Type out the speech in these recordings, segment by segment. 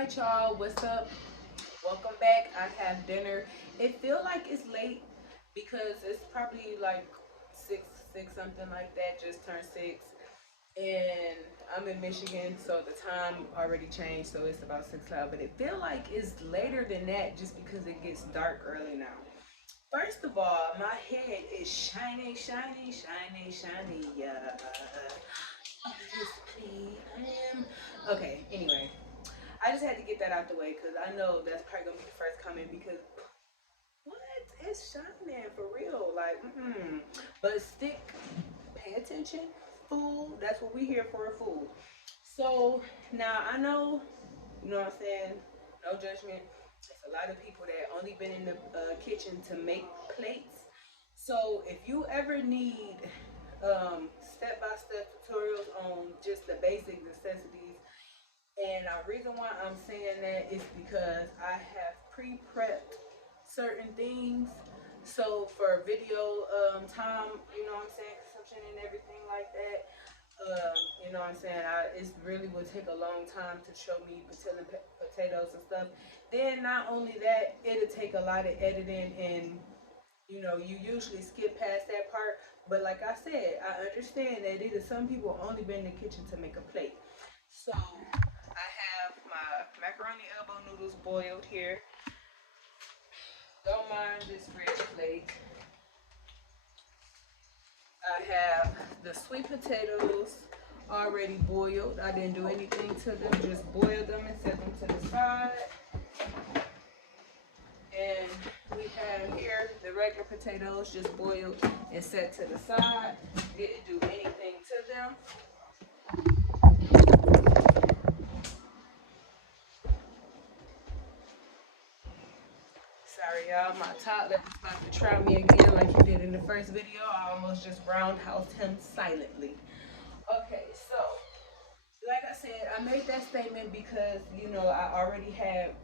Alright y'all, what's up? Welcome back. I have dinner. It feel like it's late because it's probably like six something like that, just turned six. And I'm in Michigan, so the time already changed, so it's about 6 o'clock. But it feel like it's later than that just because it gets dark early now. First of all, my head is shiny, shiny, shiny, shiny. Yeah. Yes, please. I am. Okay, anyway. I just had to get that out the way because I know that's probably gonna be the first comment because what? It's shining for real. Like, But stick, pay attention. Food, that's what we here for, food. So now I know, you know what I'm saying? No judgment. There's a lot of people that only been in the kitchen to make plates. So if you ever need step-by-step tutorials on just the basic necessities, and the reason why I'm saying that is because I have pre-prepped certain things. So for video time, you know what I'm saying, consumption and everything like that. You know what I'm saying? It really would take a long time to show me potatoes and stuff. Then not only that, it'll take a lot of editing and you usually skip past that part. But like I said, I understand that it is some people only been in the kitchen to make a plate. So I have my macaroni elbow noodles boiled here. Don't mind this red plate. I have the sweet potatoes already boiled. I didn't do anything to them, just boiled them and set them to the side. And we have here the regular potatoes just boiled and set to the side. Didn't do anything to them. Sorry, y'all. My toddler is about to try me again like he did in the first video. I almost just roundhoused him silently. Okay, so like I said, I made that statement because I already had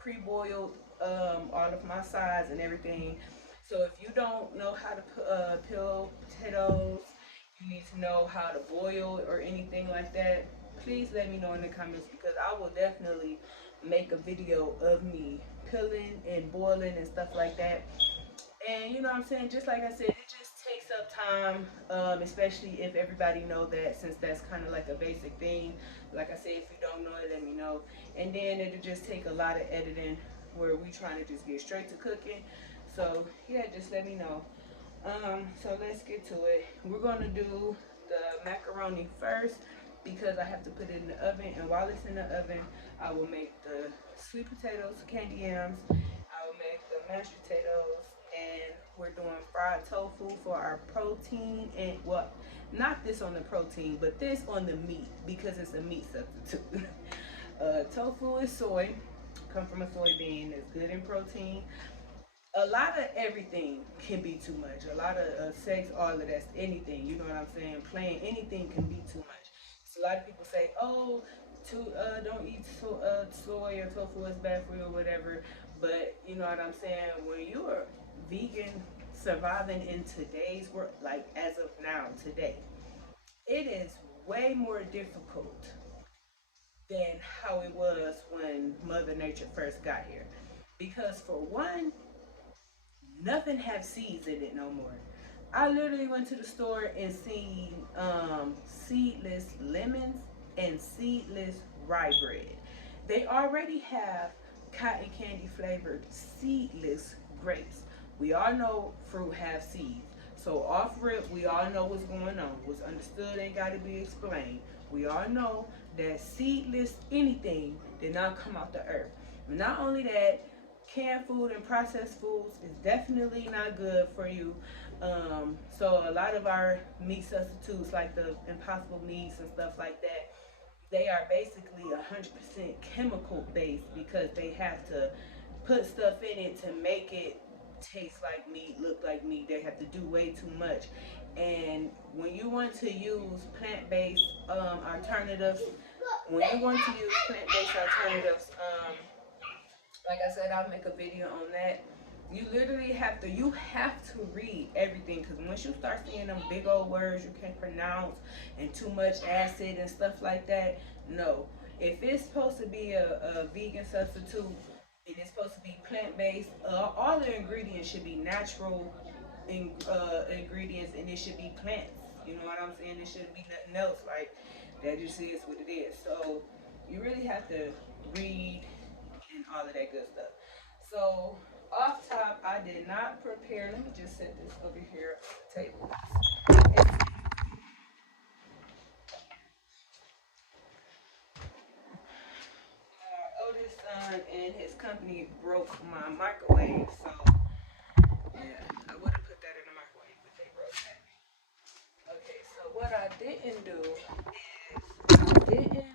pre-boiled all of my sides and everything. So if you don't know how to peel potatoes, you need to know how to boil or anything like that, please let me know in the comments because I will definitely make a video of me peeling and boiling and stuff like that. And you know what I'm saying? Just like I said, it just takes up time, especially if everybody know that since that's kind of like a basic thing. Like I said, if you don't know it, let me know. And then it'll just take a lot of editing where we trying to just get straight to cooking. So yeah, just let me know. So let's get to it. We're gonna do the macaroni first because I have to put it in the oven. And while it's in the oven, I will make the sweet potatoes, candy yams. I will make the mashed potatoes, and we're doing fried tofu for our protein. And well, not this on the protein, but this on the meat because it's a meat substitute. Tofu is soy, come from a soybean. It's good in protein. A lot of everything can be too much. A lot of sex, all of that's anything. You know what I'm saying? Plain anything can be too much. So a lot of people say, "Oh, don't eat soy or tofu is bad for you or whatever." But you know what I'm saying? When you are vegan, surviving in today's world, like as of now, today, it is way more difficult than how it was when Mother Nature first got here. Because for one, nothing have seeds in it no more. I literally went to the store and seen seedless lemons and seedless rye bread. They already have cotton candy flavored seedless grapes. We all know fruit have seeds. So off rip, we all know what's going on. What's understood ain't got to be explained. We all know that seedless anything did not come out the earth. Not only that, canned food and processed foods is definitely not good for you. So a lot of our meat substitutes, like the impossible meats and stuff like that, they are basically 100% chemical based because they have to put stuff in it to make it taste like meat, look like meat. They have to do way too much. And when you want to use plant-based alternatives, like I said, I'll make a video on that. You literally have to read everything because once you start seeing them big old words you can't pronounce and too much acid and stuff like that, no. If it's supposed to be a vegan substitute, and it's supposed to be plant-based, all the ingredients should be natural ingredients, and it should be plants. You know what I'm saying? It shouldn't be nothing else. Like that just is what it is. So you really have to read and all of that good stuff. So off top, I did not prepare. Let me just set this over here on the table. My oldest son and his company broke my microwave, so yeah, I would have put that in the microwave, but they broke that. Okay, so what I didn't do is I didn't.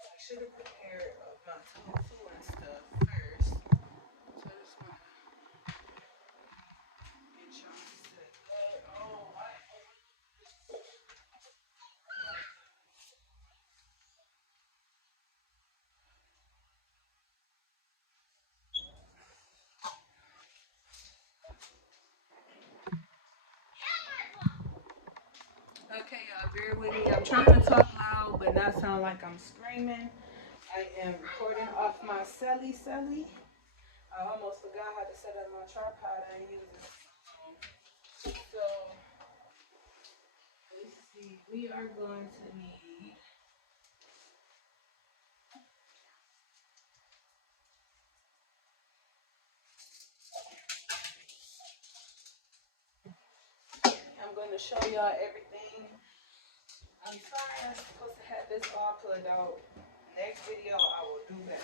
I should have prepared my tofu and stuff first. So I just want to get y'all set up. Oh, okay, y'all, bear with me. I'm trying to talk loud, but not sound like I'm screaming. I am recording off my celly. I almost forgot how to set up my tripod and use it. So let's see. We are going to need. I'm going to show y'all everything. I'm sorry I'm supposed to have this all put out. Next video I will do better.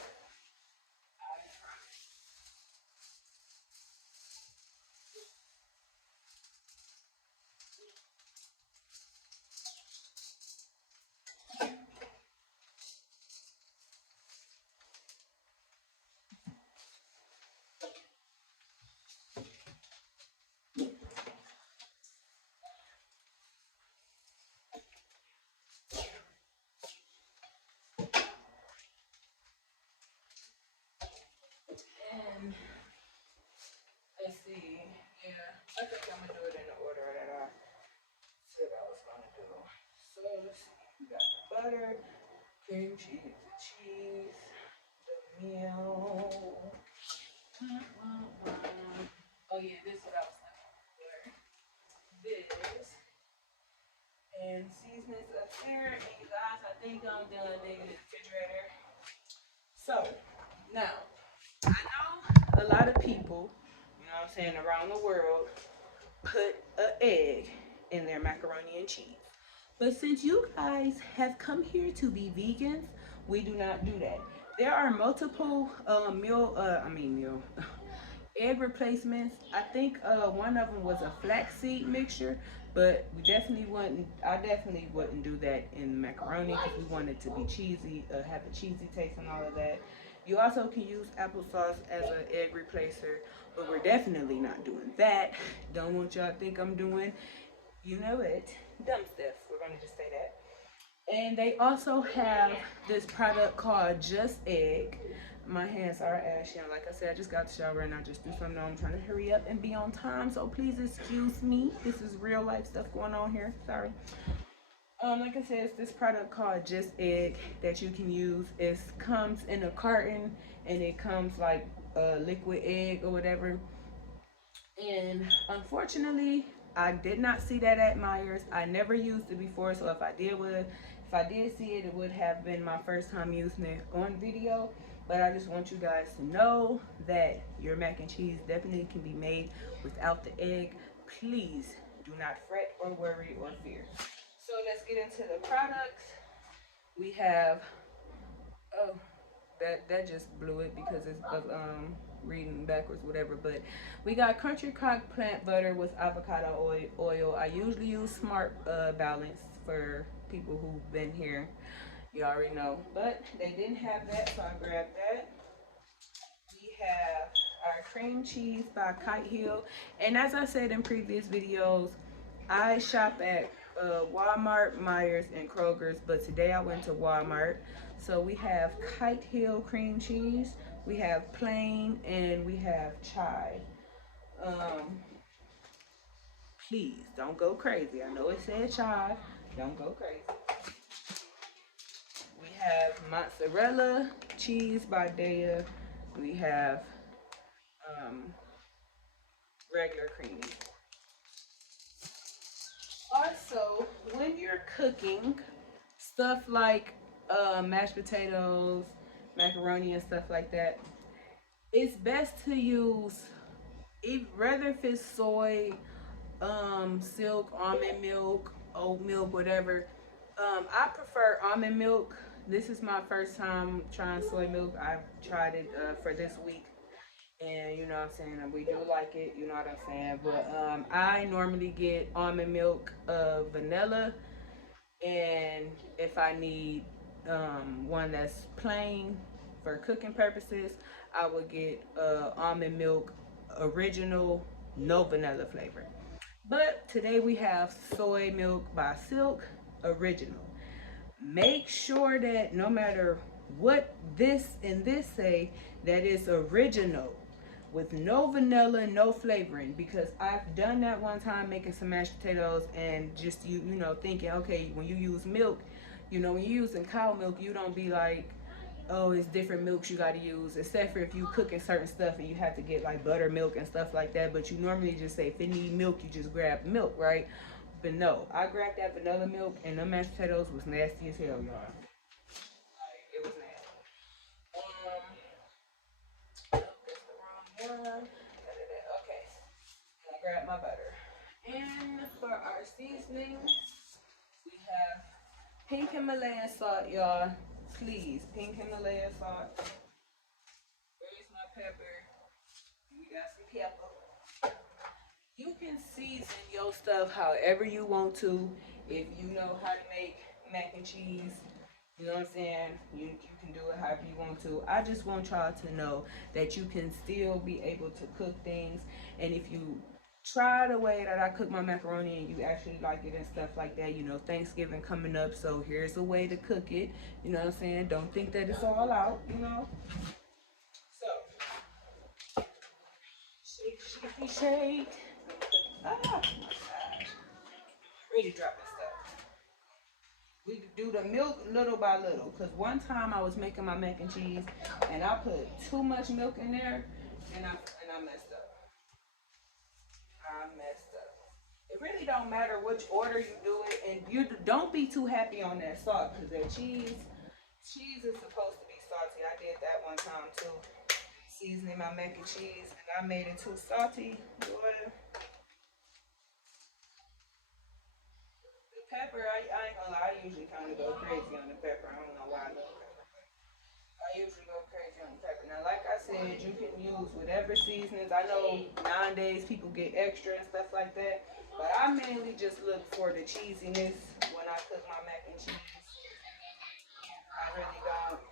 And let's see. Yeah, I think I'm gonna do it in the order that I said I was gonna do. So let's see. We got the butter, cream cheese, the cheese, the meal. Oh yeah, this is what I was looking for. This and seasonings up there. And you guys, I think I'm done digging the refrigerator. So now I know a lot of people, you know what I'm saying, around the world put an egg in their macaroni and cheese. But since you guys have come here to be vegans, we do not do that. There are multiple meal egg replacements. I think one of them was a flaxseed mixture, but we definitely wouldn't. I definitely wouldn't do that in macaroni because we want it to be cheesy, have a cheesy taste and all of that. You also can use applesauce as an egg replacer, but we're definitely not doing that. Don't want y'all to think I'm doing, you know it, dumb stuff. We're gonna just say that. And they also have this product called Just Egg. My hands are ashy, and like I said, I just got the shower and I just threw something on. I'm trying to hurry up and be on time, so please excuse me. This is real life stuff going on here. Sorry. Like I said, it's this product called Just Egg that you can use. It comes in a carton, and it comes like a liquid egg or whatever. And unfortunately, I did not see that at Myers. I never used it before, so if I did see it, it would have been my first time using it on video. But I just want you guys to know that your mac and cheese definitely can be made without the egg. Please do not fret or worry or fear. So let's get into the products. We have, oh, that just blew it because it's of reading backwards, whatever. But we got country crock plant butter with avocado oil. I usually use Smart Balance for people who've been here. You already know, but they didn't have that, so I grabbed that. We have our cream cheese by Kite Hill, and as I said in previous videos, I shop at Walmart, Myers, and Kroger's, but today I went to Walmart. So we have Kite Hill cream cheese, we have plain, and we have chai. Um, Please don't go crazy. I know it said chai. Don't go crazy. have mozzarella cheese by Daya. We have um, regular creamy. Also, when you're cooking stuff like mashed potatoes, macaroni, and stuff like that, it's best to use, rather if it's soy, silk, almond milk, oat milk, whatever. I prefer almond milk. This is my first time trying soy milk. I've tried it for this week, and you know what I'm saying, we do like it, you know what I'm saying. But I normally get almond milk, vanilla, and if I need one that's plain for cooking purposes, I would get almond milk original, no vanilla flavor. But today we have soy milk by Silk original. Make sure that no matter what this and this say, that it's original with no vanilla, no flavoring, because I've done that one time making some mashed potatoes and just you know thinking, okay, when you use milk, you know, when you're using cow milk, you don't be like, oh, it's different milks you got to use, except for if you cooking certain stuff and you have to get like buttermilk and stuff like that. But you normally just say if it need milk, you just grab milk, right? But no, I grabbed that vanilla milk and the mashed potatoes was nasty as hell, y'all. Like, it was nasty. Nope, that's the wrong one. Okay, and I grabbed my butter. And for our seasoning, we have pink Himalayan salt, y'all. Please, pink Himalayan salt. Where's my pepper? We got some pepper. You can season your stuff however you want to. If you know how to make mac and cheese, you know what I'm saying? You can do it however you want to. I just want y'all to know that you can still be able to cook things. And if you try the way that I cook my macaroni and you actually like it and stuff like that, you know, Thanksgiving coming up, so here's a way to cook it. You know what I'm saying? Don't think that it's all out, you know? So, shake, shake, shake. Ah, my gosh. Really dropping stuff. We do the milk little by little. Because one time I was making my mac and cheese and I put too much milk in there and I messed up. I messed up. It really don't matter which order you do it, and you don't be too happy on that salt because that cheese is supposed to be salty. I did that one time too, seasoning my mac and cheese, and I made it too salty. Boy. Pepper, I ain't gonna lie, I usually kind of go crazy on the pepper. I don't know why I love pepper. I usually go crazy on the pepper. Now, like I said, you can use whatever seasonings. I know nowadays people get extra and stuff like that, but I mainly just look for the cheesiness when I cook my mac and cheese. I really don't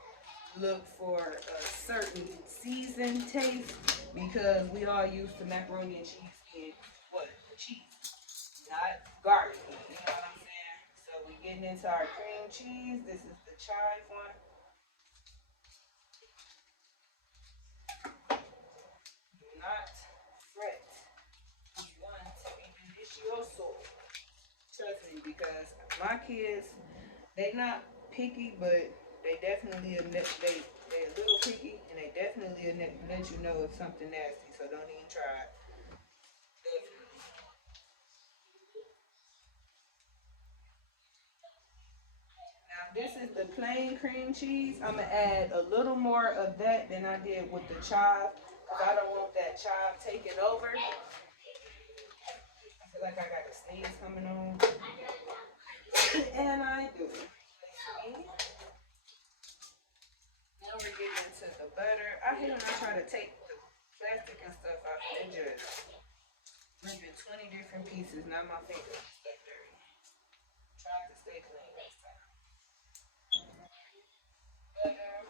look for a certain seasoned taste because we all used to macaroni and cheese being what? Cheese, not garlic. You know what I'm saying? So we getting into our cream cheese. This is the chive one. Do not fret. We want to be delicioso. Trust me, because my kids, they not picky, but they definitely they a little picky, and they definitely let you know if something nasty. So don't even try it. Definitely. Now this is the plain cream cheese. I'm gonna add a little more of that than I did with the chive, cause I don't want that chive taking over. I feel like I got a sneeze coming on, and I do. Now we're getting into the butter. I hate when I try to take the plastic and stuff off and just ripping 20 different pieces. Now my fingers are stuck dirty. Try to stay clean next time. Butter.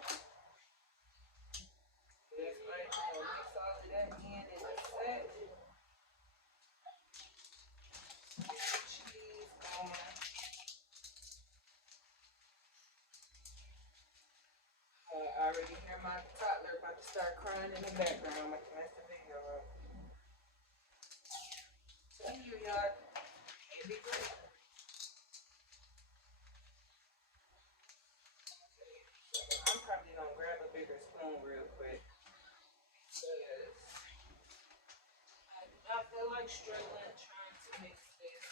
That's right. Mix all of that in a set. Cheese on. I already hear my toddler about to start crying in the background. I'm gonna mess the video up. Tell you, y'all, it'd be great. spoon real quick because I feel like struggling trying to mix this.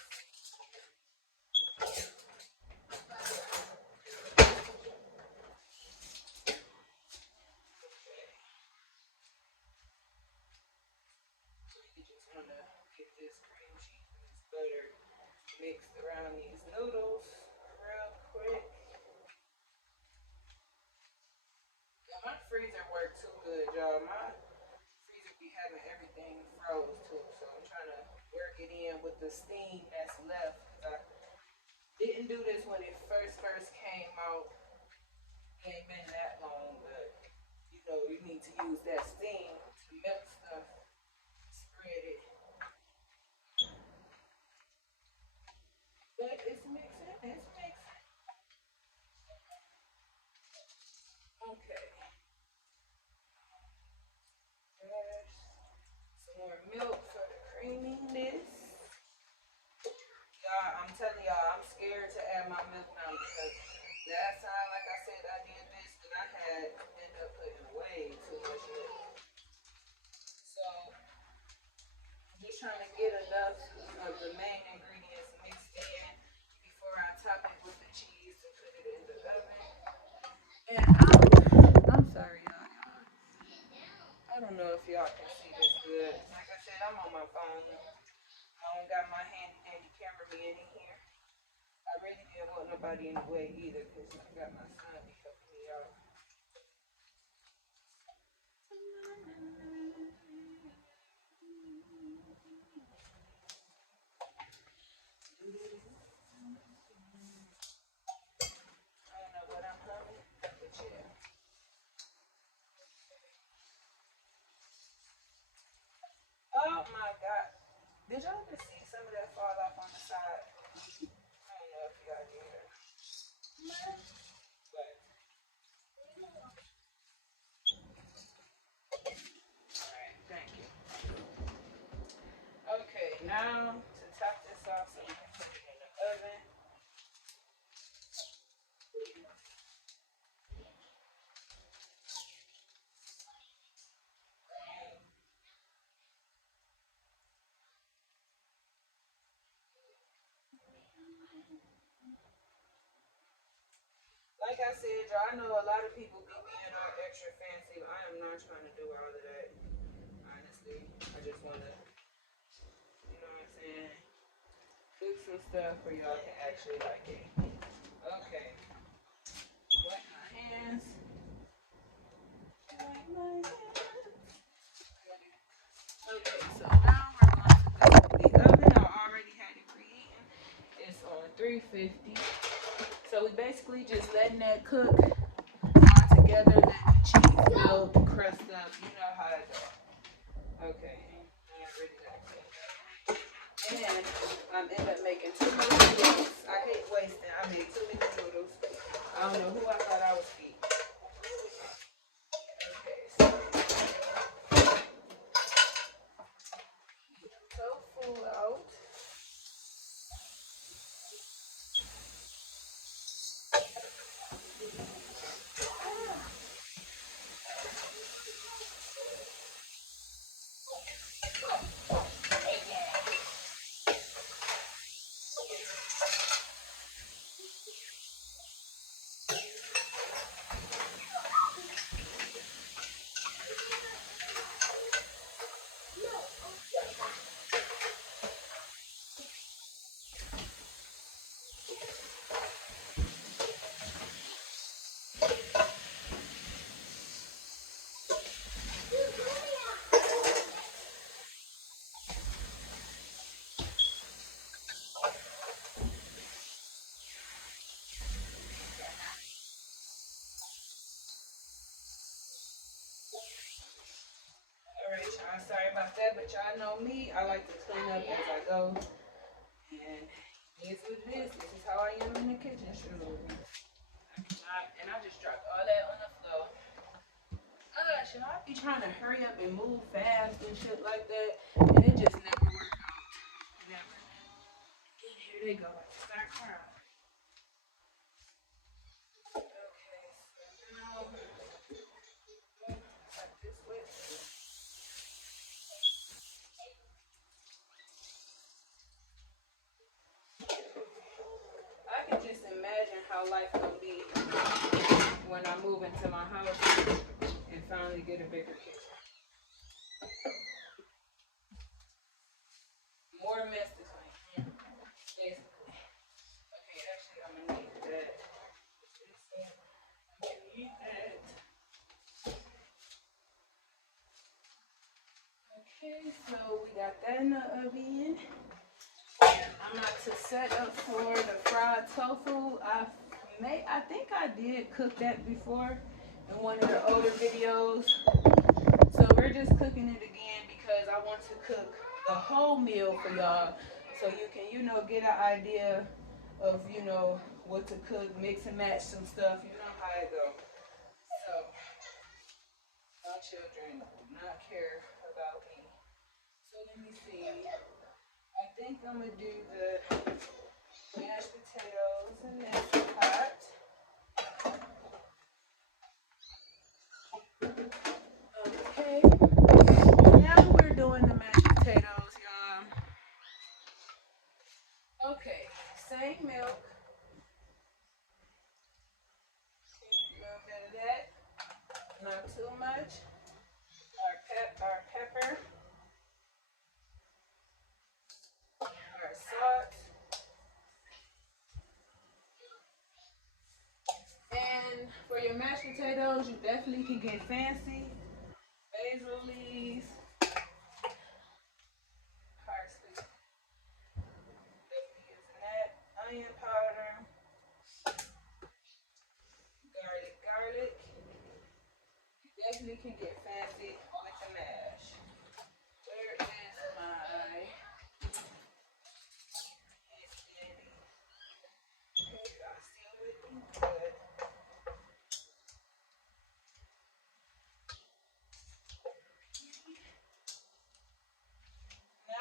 You just want to get this cream cheese and this butter mixed around these noodles real quick. Yeah, my freezer worked too good, y'all. My freezer be having everything froze too, so I'm trying to work it in with the steam that's left. I didn't do this when it first came out. It ain't been that long, but you know you need to use that steam to melt stuff, spread it. But it's mixing, it's mixing. Okay. There's some more milk for the creaminess. Y'all, I'm telling y'all, I'm scared to add my milk now because last time, like I said, I did this and I had ended up putting way too much milk. So I'm just trying to get enough of the main ingredients mixed in before I top it with the cheese and put it in the oven. And I'm sorry, y'all. I don't know if y'all can see this good. Like I said, I'm on my phone. I don't got my handy camera man in here. I really didn't want nobody in the way either because I got my son to help me out. I don't know what I'm humming, but yeah. Oh my God. Did y'all just see some of that fall off on the side? I don't know if y'all did. But, alright, thank you. Okay, now to top this off so we can put it in the oven. Like I said, y'all, I know a lot of people be being all extra fancy. I am not trying to do all of that. Honestly, I just want to, you know what I'm saying, cook some stuff for y'all to actually like it. Okay, wipe my hands. Wipe my hands. Okay, so now we're going to go to the oven. I already had it preheating. It's on 350. So we basically just letting that cook all together, let the cheese melt, crust up. You know how it goes. Okay, I already got it. And I ended up making too many noodles. I hate wasting. I made too many noodles. I don't know who I thought I was feeding. Okay, so tofu out. Alright, y'all. Sorry about that, but y'all know me. I like to clean up as I go. And it's what it is. This is how I am in the kitchen. Shoot. And I just dropped all that on the floor. Should I be trying to hurry up and move fast and shit like that? And it just never works out. Never. And here they go. I start crying. Okay, so now how life gonna be when I move into my house and finally get a bigger kitchen. More mess this way. Basically. Okay, actually I'm gonna need that. I'm gonna need that. Okay, so we got that in the oven. I'm about to set up for the fried tofu. I think I did cook that before in one of the older videos. So we're just cooking it again because I want to cook the whole meal for y'all, so you can, get an idea of, what to cook, mix and match some stuff. You know how it goes. So my children do not care about me. So let me see. I think I'm gonna do the mashed potatoes in this pot. Okay. Now we're doing the mashed potatoes, y'all. Okay. Same milk. A little bit of that. Not too much. Our pepper. Our salt. And for your mashed potatoes, you definitely can get fancy. Basil leaves, parsley, definitely using that. Onion powder, garlic. You definitely can get fancy with the mash. Where is my Danny? Okay, y'all still with me? Good.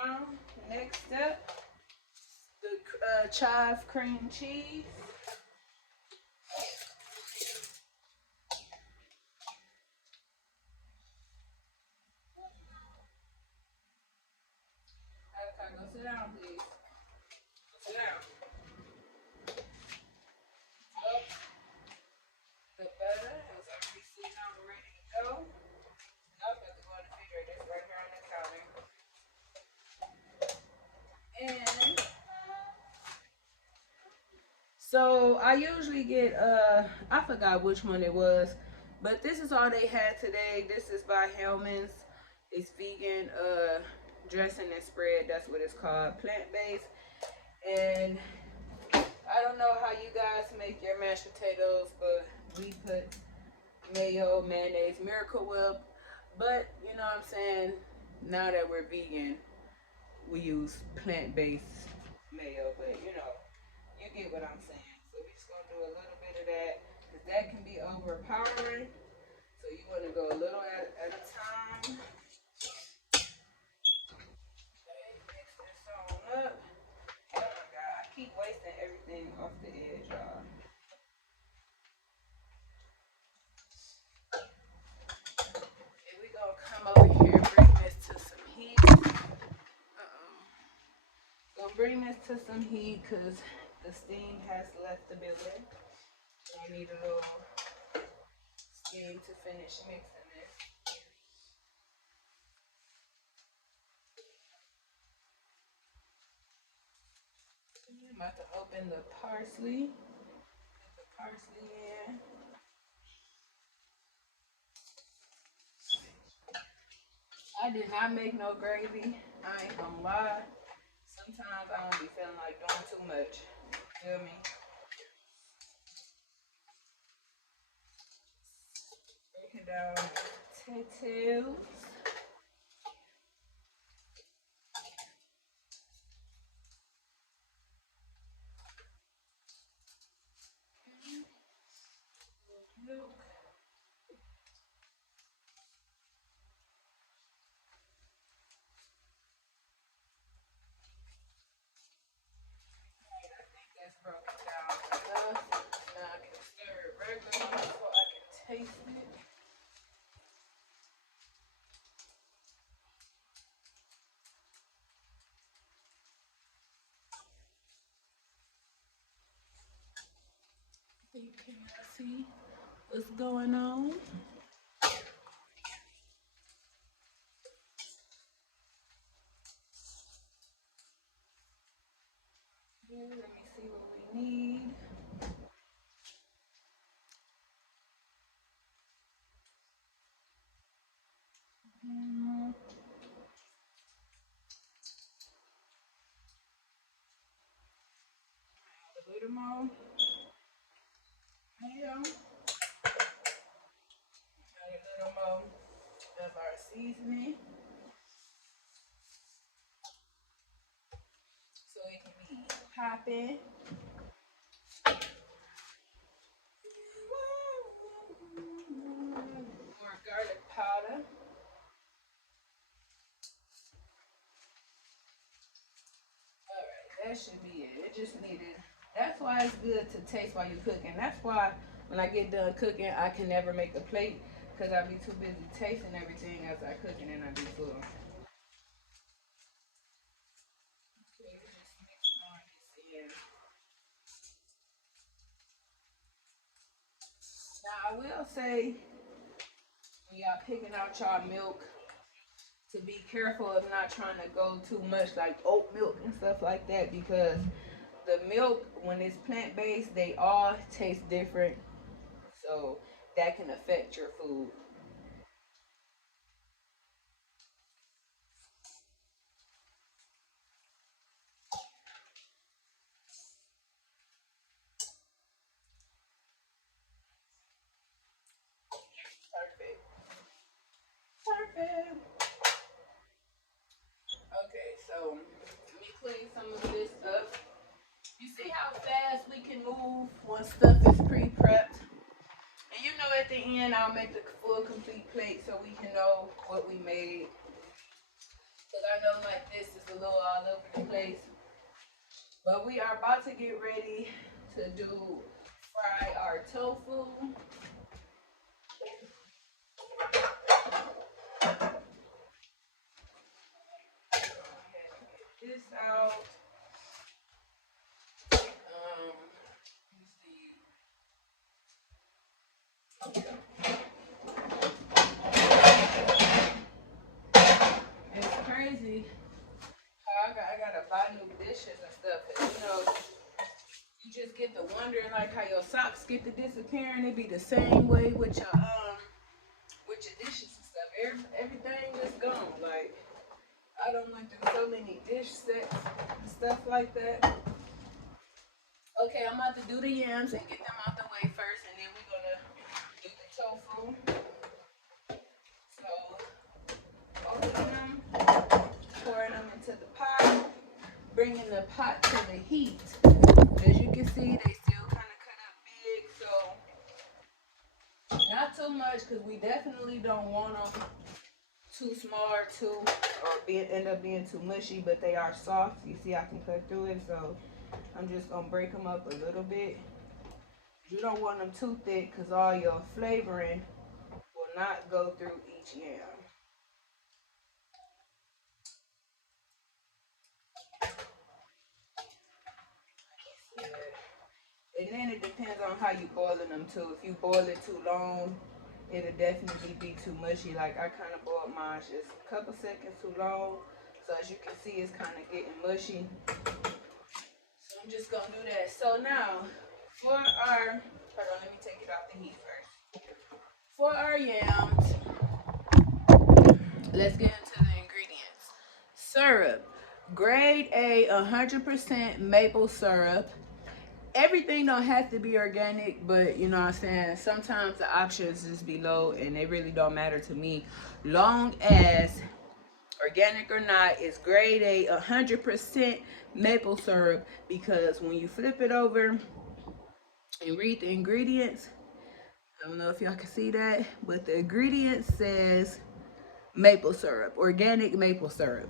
Now, next up, the chive cream cheese. Okay, go sit down, please. Sit down. Oh, the butter is already sitting out ready to go. Now I'm about to go in the refrigerator. It's right here on the counter. And so I usually get I forgot which one it was, but this is all they had today. This is by Hellman's. It's vegan dressing and spread. That's what it's called, plant-based. And I don't know how you guys make your mashed potatoes, but we put mayo, mayonnaise, Miracle Whip. But you know what I'm saying? Now that we're vegan, we use plant-based mayo. But you get what I'm saying. So we're just gonna do a little bit of that because that can be overpowering. So you want to go a little at a time. Okay, mix this on up. Oh my God, I keep wasting everything off the edge, y'all. And we gonna come over here and bring this to some heat. Gonna bring this to some heat because the steam has left the building. I need a little steam to finish mixing this. I'm about to open the parsley. Put the parsley in. I did not make no gravy. I ain't gonna lie. Sometimes I don't be feeling like doing too much. Feel me? Breaking down potatoes. Milk. I think that's broken down enough. Now I can stir it regularly so I can taste it. Can y'all see what's going on? Here, let me see what we need. Mm, a little more ham, add a little more of our seasoning so it can be popping. More garlic powder. Alright, that should be it. It just needed. That's why it's good to taste while you're cooking. That's why when I get done cooking, I can never make the plate because I be too busy tasting everything as I cook and then I be full. Okay, just mix all this in. Now I will say when y'all picking out y'all milk to be careful of not trying to go too much like oat milk and stuff like that because the milk when it's plant based they all taste different, so that can affect your food. Perfect. Perfect. Okay, so let me clean some of this up. You see how fast we can move when stuff is pre-prepped? And you know at the end I'll make the full complete plate so we can know what we made. Because I know like this is a little all over the place. But we are about to get ready to fry our tofu. Get this out. Let me see. It's crazy how I gotta buy new dishes and stuff. And, you just get to wondering like how your socks get to disappearing. It be the same way with your dishes and stuff. Everything just gone. Like I don't like there's so many dish sets and stuff like that. Okay, I'm about to do the yams and get them out the way first, and then we're gonna do the tofu. So open them, pouring them into the pot, bringing the pot to the heat. As you can see, they still kind of cut up big, so not too much because we definitely don't want them too small end up being too mushy, but they are soft. You see, I can cut through it, so I'm just gonna break them up a little bit. You don't want them too thick because all your flavoring will not go through each yam. And then it depends on how you boiling them too. If you boil it too long, it'll definitely be too mushy. Like I kind of boiled mine just a couple seconds too long. So as you can see, it's kind of getting mushy. So I'm just gonna do that. So now, hold on, let me take it off the heat first. For our yams, let's get into the ingredients. Syrup, grade A, 100% maple syrup. Everything don't have to be organic, but you know what I'm saying, sometimes the options is below and they really don't matter to me. Long as organic or not, it's grade A, 100% maple syrup because when you flip it over and read the ingredients, I don't know if y'all can see that, but the ingredient says maple syrup, organic maple syrup.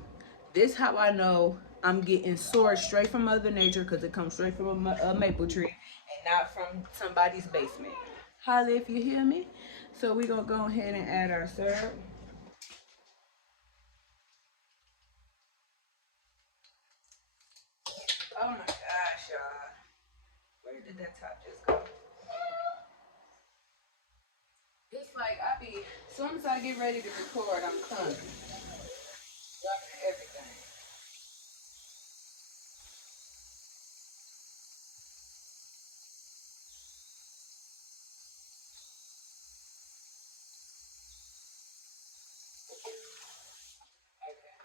This how I know I'm getting sourced straight from Mother Nature because it comes straight from a maple tree and not from somebody's basement. Holla if you hear me. So we're going to go ahead and add our syrup. Oh my gosh, y'all. Where did that top just go? like as soon as I get ready to record, I'm coming. Dropping everything. Okay.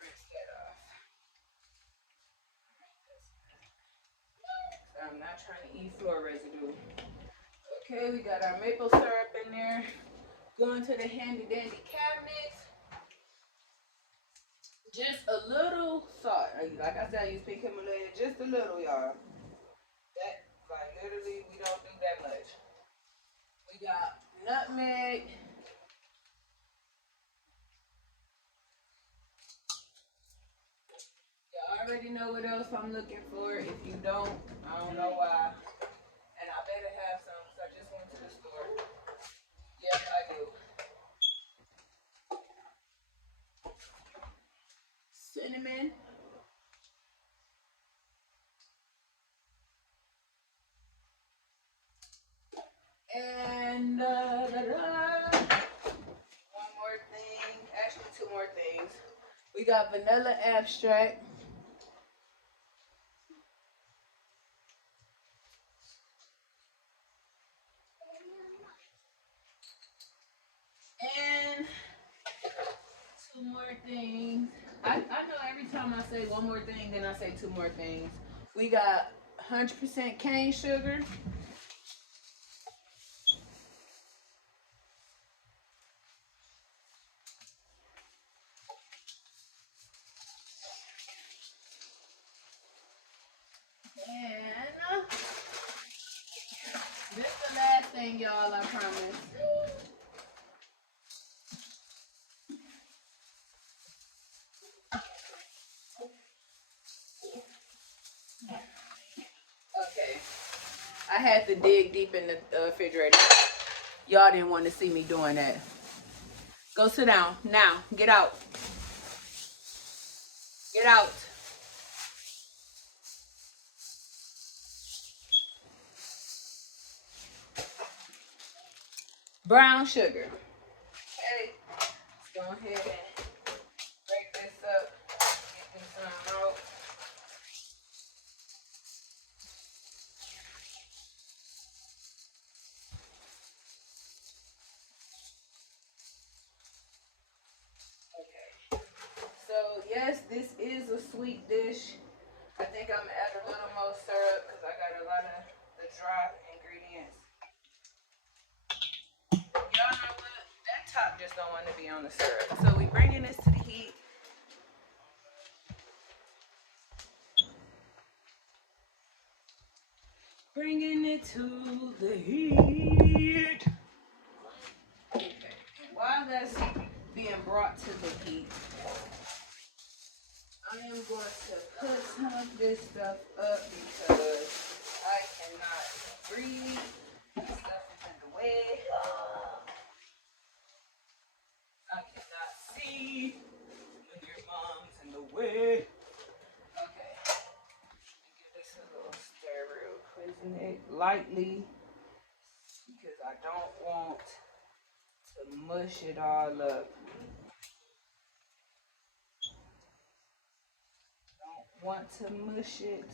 Rinse that off. I'm not trying to eat floor residue. Okay, we got our maple syrup in there. Going to the handy dandy cabinet. Just a little salt. Like I said, I use pink Himalaya. Just a little, y'all. That, like, literally, we don't do that much. We got nutmeg. You already know what else I'm looking for. If you don't, I don't know why. And I better have some because I just went to the store. Yes, I do. Cinnamon. And one more thing. Actually, two more things. We got vanilla abstract. And two more things. I know every time I say one more thing, then I say two more things. We got 100% cane sugar. And this is the last thing, y'all, I promise. Okay. I had to dig deep in the refrigerator. Y'all didn't want to see me doing that. Go sit down. Now. Get out. Get out. Brown sugar. Okay. Let's go ahead and break this up. Get this out. Okay. So, yes, this is a sweet dish. I think I'm going to add a little more syrup because I got a lot of the dry ingredients. Y'all know what? That top just don't want to be on the syrup. So we bringing this to the heat. Bringing it to the heat. Okay. While that's being brought to the heat, I am going to put some of this stuff up because I cannot breathe. This stuff is in the way. I cannot see when your mom's in the way. Okay. Give this a little stir real quick, lightly, because I don't want to mush it all up. Don't want to mush it,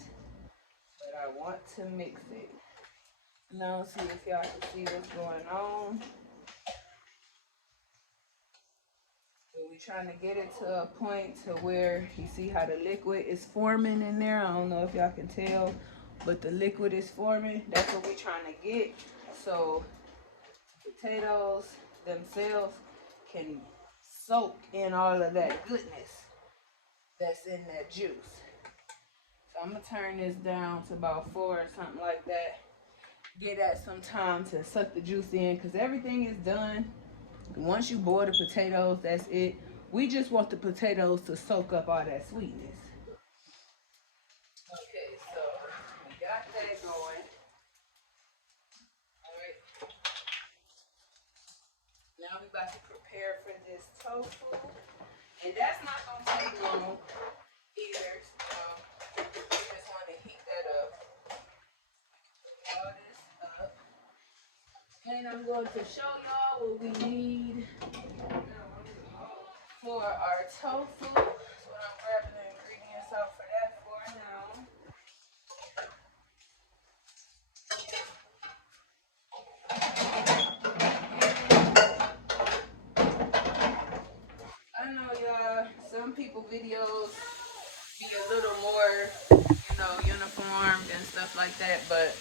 but I want to mix it. Now, see if y'all can see what's going on. So we're trying to get it to a point to where you see how the liquid is forming in there. I don't know if y'all can tell, but the liquid is forming. That's what we're trying to get. So potatoes themselves can soak in all of that goodness that's in that juice. So I'm gonna turn this down to about 4 or something like that. Get that some time to suck the juice in because everything is done. Once you boil the potatoes, that's it. We just want the potatoes to soak up all that sweetness. Okay, so we got that going. All right. Now we're about to prepare for this tofu. And that's not going to take long either. So we just want to heat that up. Put all this up. And I'm going to show y'all what we need for our tofu. So I'm grabbing the ingredients out for that for now. I know y'all, some people videos be a little more, uniformed and stuff like that, but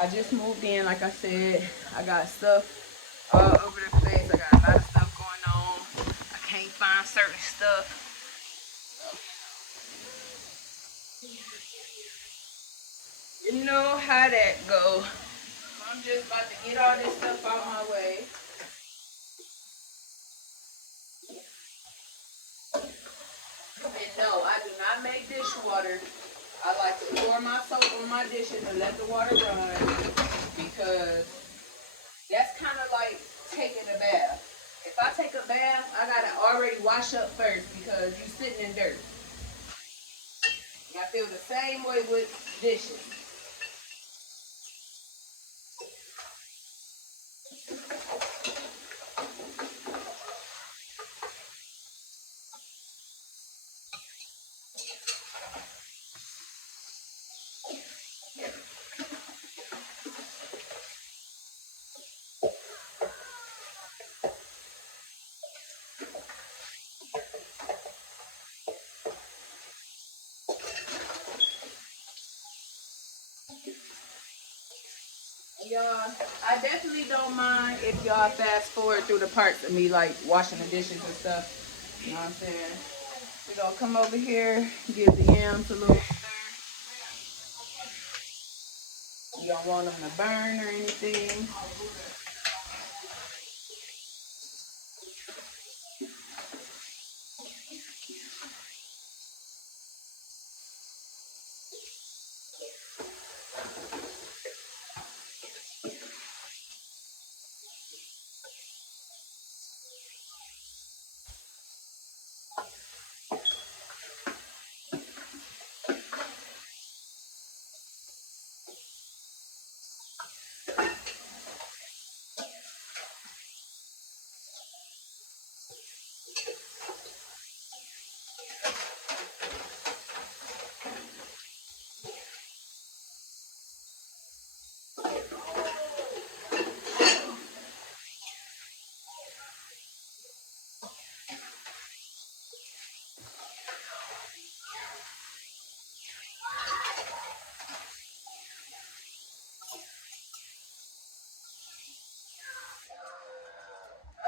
I just moved in, like I said. I got stuff all over the place. I got a lot of stuff going on. I can't find certain stuff. You know how that go. I'm just about to get all this stuff out my way. And no, I do not make dishwater. I like to pour my soap on my dishes and let the water run because that's kind of like taking a bath. If I take a bath, I gotta already wash up first because you sitting in dirt. I feel the same way with dishes. Y'all, I definitely don't mind if y'all fast forward through the parts of me like washing the dishes and stuff. You know what I'm saying? We're gonna come over here, give the yams a little stir. You don't want them to burn or anything.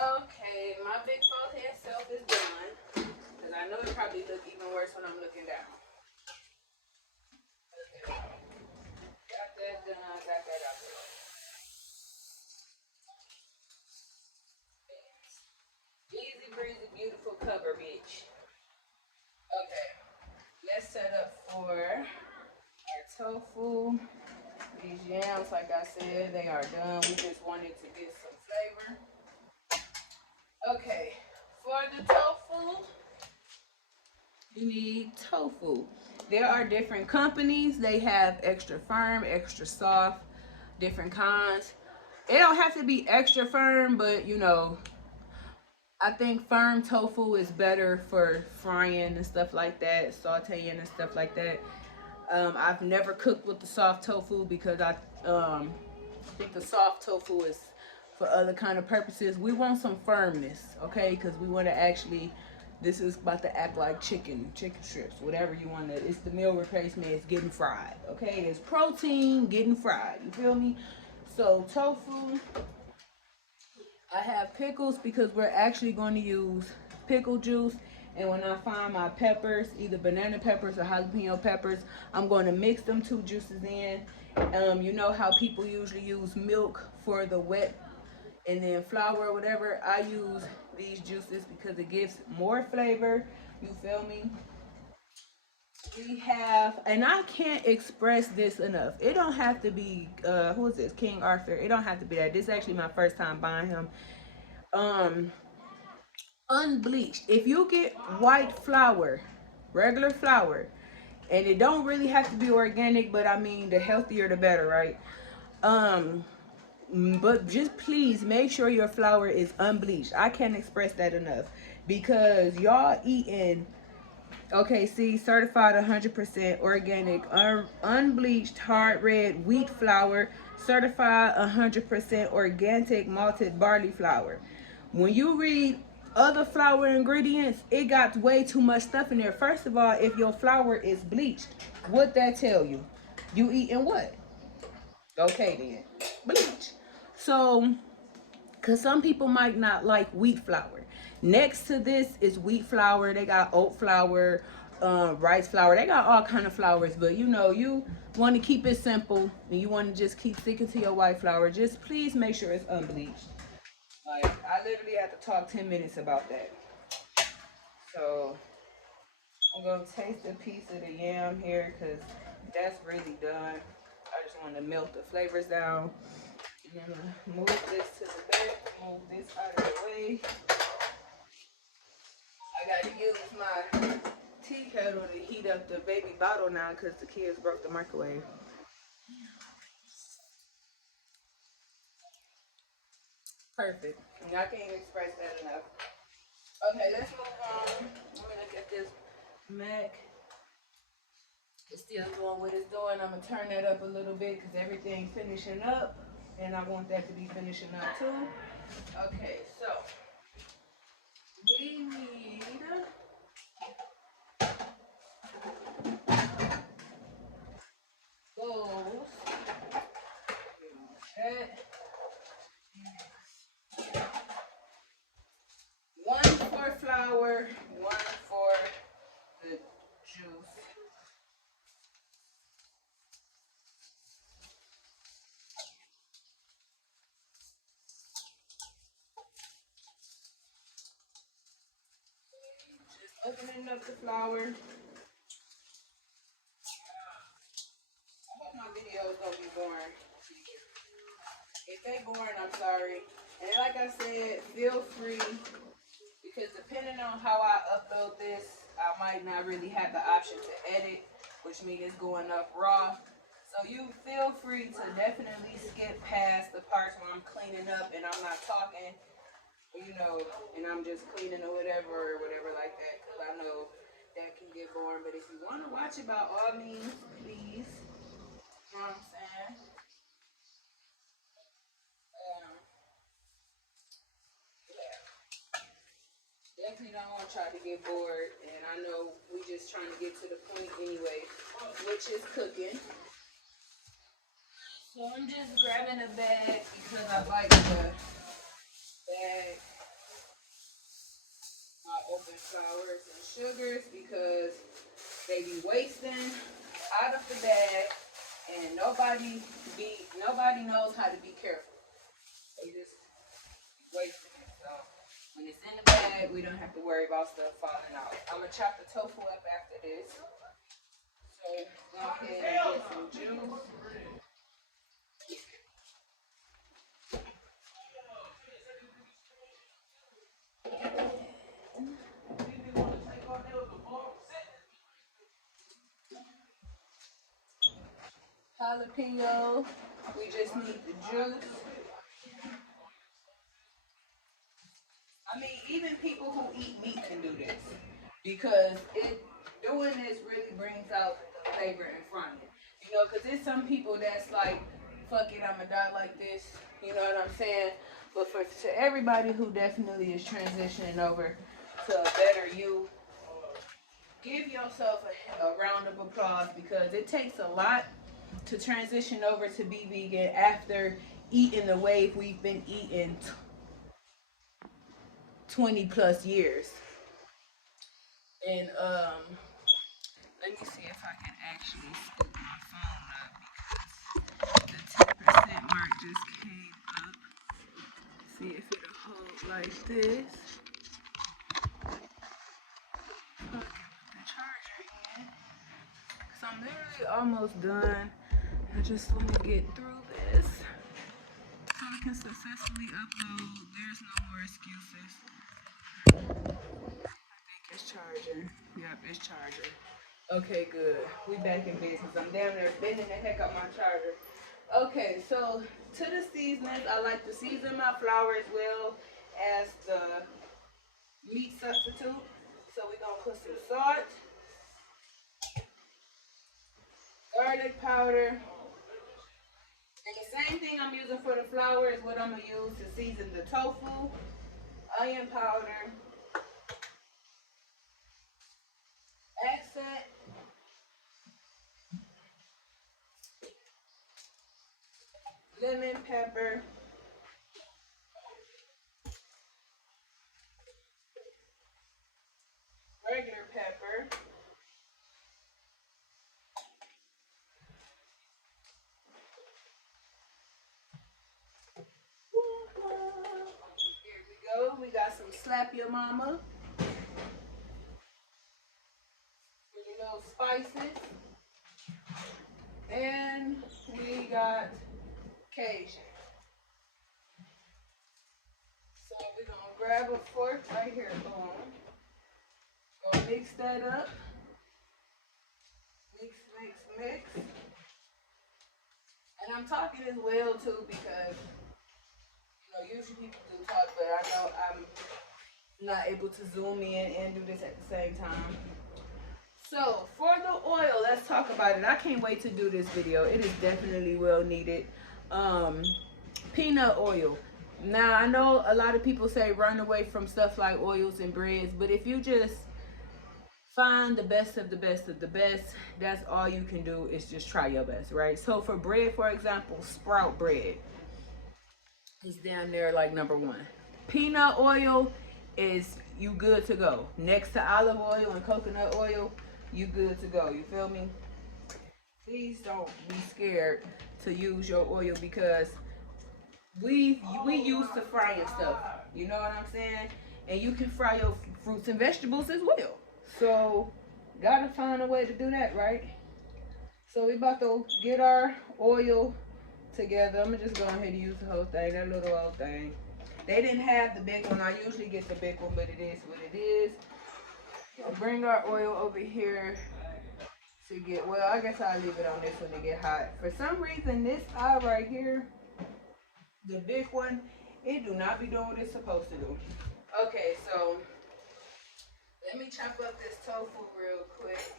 Okay, my big forehead self is done. Because I know it probably look even worse when I'm looking down. Okay. Got that done, got that out there. Easy breezy, beautiful cover, bitch. Okay, let's set up for our tofu. These yams, like I said, they are done. We just wanted to get some flavor. Okay, for the tofu, you need tofu. There are different companies. They have extra firm, extra soft, different kinds. It don't have to be extra firm, but I think firm tofu is better for frying and stuff like that, sauteing and stuff like that. I've never cooked with the soft tofu because I think the soft tofu is for other kind of purposes. We want some firmness, okay? Because we want to actually, this is about to act like chicken strips, whatever you want to. It's the meal replacement. It's getting fried, okay? It's protein getting fried. You feel me? So tofu. I have pickles because we're actually going to use pickle juice. And when I find my peppers, either banana peppers or jalapeno peppers, I'm going to mix them two juices in. You know how people usually use milk for the wet and then flour or whatever. I use these juices because it gives more flavor. You feel me? We have, and I can't express this enough. It don't have to be, who is this? King Arthur. It don't have to be that. This is actually my first time buying him. Um, Unbleached. If you get white flour, regular flour, and it don't really have to be organic, but I mean the healthier the better, right? Um, But just please make sure your flour is unbleached. I can't express that enough because y'all eating. Okay, see, certified 100% organic, unbleached hard red wheat flour, certified 100% organic malted barley flour. When you read other flour ingredients, it got way too much stuff in there. First of all, if your flour is bleached, what that tell you? You eating what? Okay then, bleach. So because some people might not like wheat flour. Next to this is wheat flour. They got oat flour, rice flour. They got all kind of flours. But you know, you want to keep it simple and you want to just keep sticking to your white flour. Just please make sure it's unbleached. Like I literally had to talk 10 minutes about that. So I'm gonna taste a piece of the yam here because that's really done. I just want to melt the flavors down. And I'm gonna move this to the back, move this out of the way. I gotta use my tea kettle to heat up the baby bottle now because the kids broke the microwave. Perfect. And I can't express that enough. Okay, let's move on. Let me look at this Mac. It's still doing what it's doing. I'm gonna turn that up a little bit because everything's finishing up. And I want that to be finishing up too. Okay, so we need those. That. One for flour, one for the juice. Just opening up the flour. I hope my videos don't be boring. If they boring, I'm sorry. And like I said, feel free because depending on how I upload this, I might not really have the option to edit, which means it's going up raw. So you feel free to definitely skip past the parts where I'm cleaning up and I'm not talking, you know, and I'm just cleaning or whatever like that, because I know that can get boring. But if you want to watch it by all means, please. You know what I'm saying? Um, yeah. Definitely don't want to try to get bored, and I know we just trying to get to the point anyway, which is cooking. So I'm just grabbing a bag because I like the bag my open flours and sugars because they be wasting out of the bag, and nobody knows how to be careful. They just wasting it. So when it's in the bag, we don't have to worry about stuff falling out. I'm gonna chop the tofu up after this. So go ahead and get some juice. Jalapeno. We just need the juice. I mean, even people who eat meat can do this because it doing this really brings out the flavor in front of it. You know, because there's some people that's like, fuck it, I'ma die like this. You know what I'm saying? But for to everybody who definitely is transitioning over to a better you, give yourself a round of applause because it takes a lot to transition over to be vegan after eating the way we've been eating 20 plus years. And let me see if I can actually scoop my phone up because the 10% mark just came up. See if it'll hold like this. So I can put the charger in. Cause I'm literally almost done. I just want to get through this so we can successfully upload. There's no more excuses. I think it's charging. Yep, it's charging. Okay, good. We back in business. I'm down there bending the heck out my charger. Okay, so to the seasonings, I like to season my flour as well as the meat substitute. So we're gonna put some salt, garlic powder, and the same thing I'm using for the flour is what I'm gonna use to season the tofu, onion powder, accent, lemon pepper, regular pepper, here we go. We got some slap your mama with your little spices. And we got Cajun. So we're gonna grab a fork right here, boom. Gonna mix that up. Mix, mix, mix. And I'm talking as well too because usually people do talk, but I know I'm not able to zoom in and do this at the same time. So for the oil, let's talk about it. I can't wait to do this video. It is definitely well needed. Peanut oil. Now I know a lot of people say run away from stuff like oils and breads, but if you just find the best of the best of the best, that's all you can do is just try your best, right? So for bread, for example, Sprout bread is down there like number one. Peanut oil is you good to go. Next to olive oil and coconut oil, you good to go. You feel me? Please don't be scared to use your oil because we used to frying stuff. You know what I'm saying? And you can fry your fruits and vegetables as well. So gotta find a way to do that, right? So we about to get our oil together. I'm gonna just go ahead and use the whole thing, that little old thing. They didn't have the big one. I usually get the big one, but it is what it is. I'll bring our oil over here to get, well, I guess I'll leave it on this one to get hot. For some reason, this eye right here, the big one, it do not be doing what it's supposed to do. Okay, so let me chop up this tofu real quick.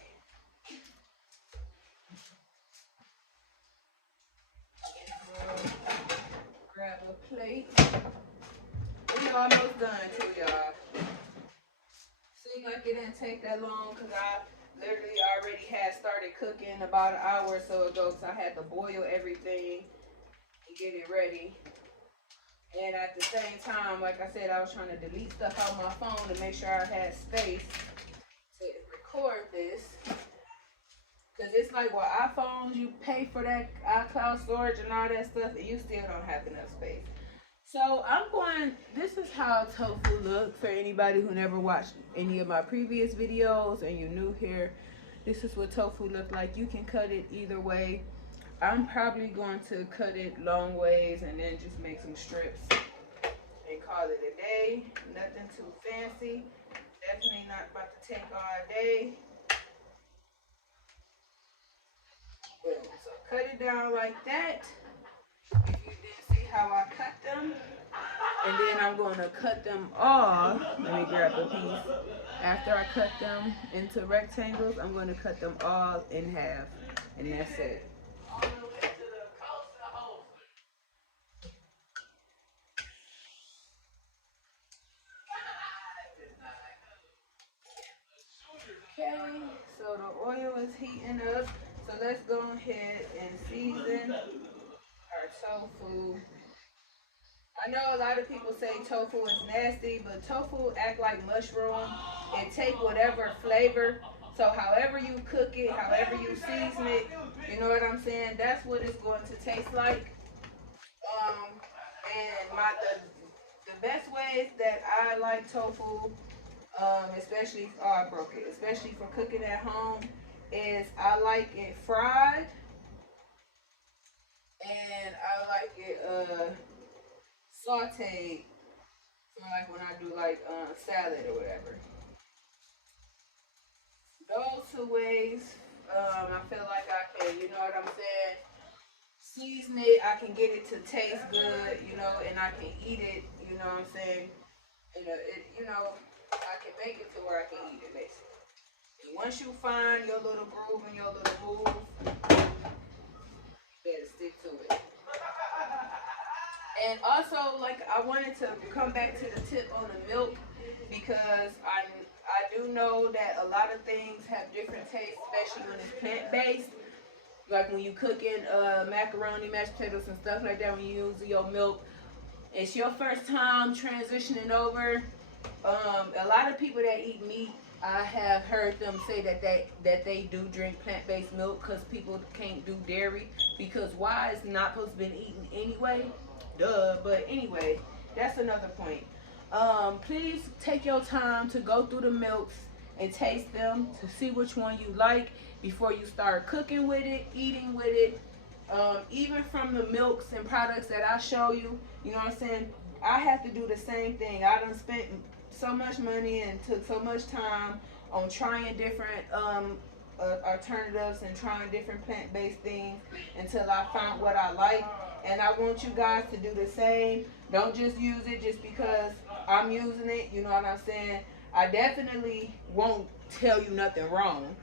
Grab a plate. We almost done too, y'all. Seemed like it didn't take that long because I literally already had started cooking about an hour or so ago, so I had to boil everything and get it ready. And at the same time, like I said, I was trying to delete stuff out my phone to make sure I had space to record this. Because it's like with iPhones, you pay for that iCloud storage and all that stuff, and you still don't have enough space. So this is how tofu looks for anybody who never watched any of my previous videos and you're new here. This is what tofu look like. You can cut it either way. I'm probably going to cut it long ways and then just make some strips and call it a day. Nothing too fancy. Definitely not about to take all day. Boom. So cut it down like that. If you didn't see how I cut them. And then I'm going to cut them off. Let me grab a piece. After I cut them into rectangles, I'm going to cut them all in half. And that's it. Okay, so the oil is heating up. So let's go ahead and season our tofu. I know a lot of people say tofu is nasty, but tofu act like mushroom and take whatever flavor. So however you cook it, however you season it, you know what I'm saying? That's what it's going to taste like. And the best ways that I like tofu, especially I broke it, especially for cooking at home, is I like it fried and I like it sauteed for like when I do like salad or whatever. Those two ways, I feel like I can, you know what I'm saying, season it. I can get it to taste good, you know, and I can eat it. You know what I'm saying? I can make it to where I can eat it, basically. And once you find your little groove and your little move, you better stick to it. And also, like, I wanted to come back to the tip on the milk because I do know that a lot of things have different tastes, especially when it's plant based. Like when you cooking macaroni, mashed potatoes, and stuff like that. When you use your milk, it's your first time transitioning over. A lot of people that eat meat, I have heard them say that they do drink plant based milk because people can't do dairy because why it's not supposed to be eaten anyway. Duh. But anyway, that's another point. Please take your time to go through the milks and taste them to see which one you like before you start cooking with it, eating with it. Even from the milks and products that I show you, you know what I'm saying? I have to do the same thing. I done spent so much money and took so much time on trying different alternatives and trying different plant-based things until I found what I like. And I want you guys to do the same. Don't just use it just because I'm using it. You know what I'm saying? I definitely won't tell you nothing wrong.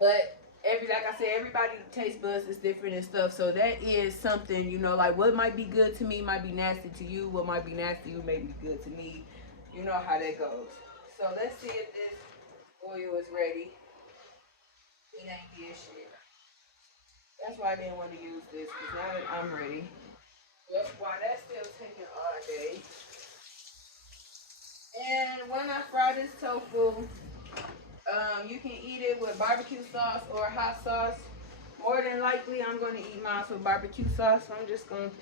But like I said, everybody taste buds is different and stuff. So that is something, like what might be good to me might be nasty to you. What might be nasty to you may be good to me. You know how that goes. So let's see if this oil is ready. It ain't did shit. That's why I didn't want to use this because now that I'm ready. That's why that's still taking all day. And when I fry this tofu, you can eat it with barbecue sauce or hot sauce. More than likely, I'm going to eat mine with barbecue sauce. So I'm just going to,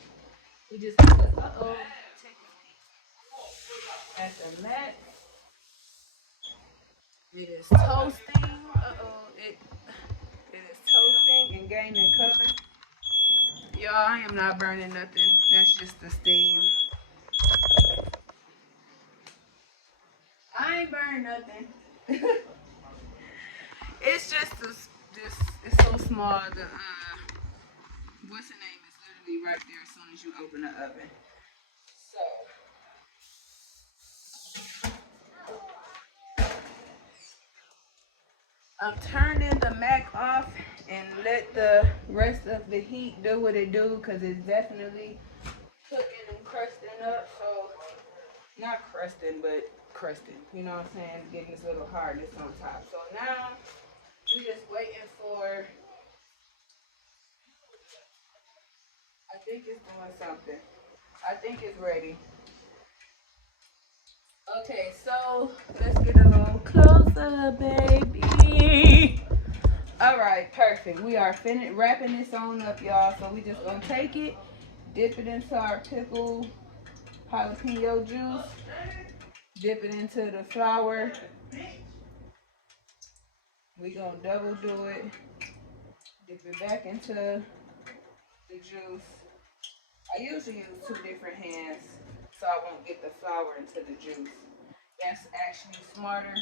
we just, uh-oh, at the mat. It is toasting. Uh-oh, it is toasting and gaining color. Y'all, I am not burning nothing. That's just the steam. I ain't burning nothing. It's just this. It's so small. What's the name is literally right there as soon as you open the oven. So I'm turning the Mac off and let the rest of the heat do what it do because it's definitely cooking and crusting up. So not crusting, but crusting. You know what I'm saying? Getting this little hardness on top. So now we just waiting for. I think it's doing something. I think it's ready. Okay, so let's get a little closer, baby. All right, perfect. We are finished wrapping this on up, y'all. So we just gonna take it, dip it into our pickle jalapeno juice, dip it into the flour. We gonna double do it, dip it back into the juice. I usually use two different hands so I won't get the flour into the juice. That's actually smarter.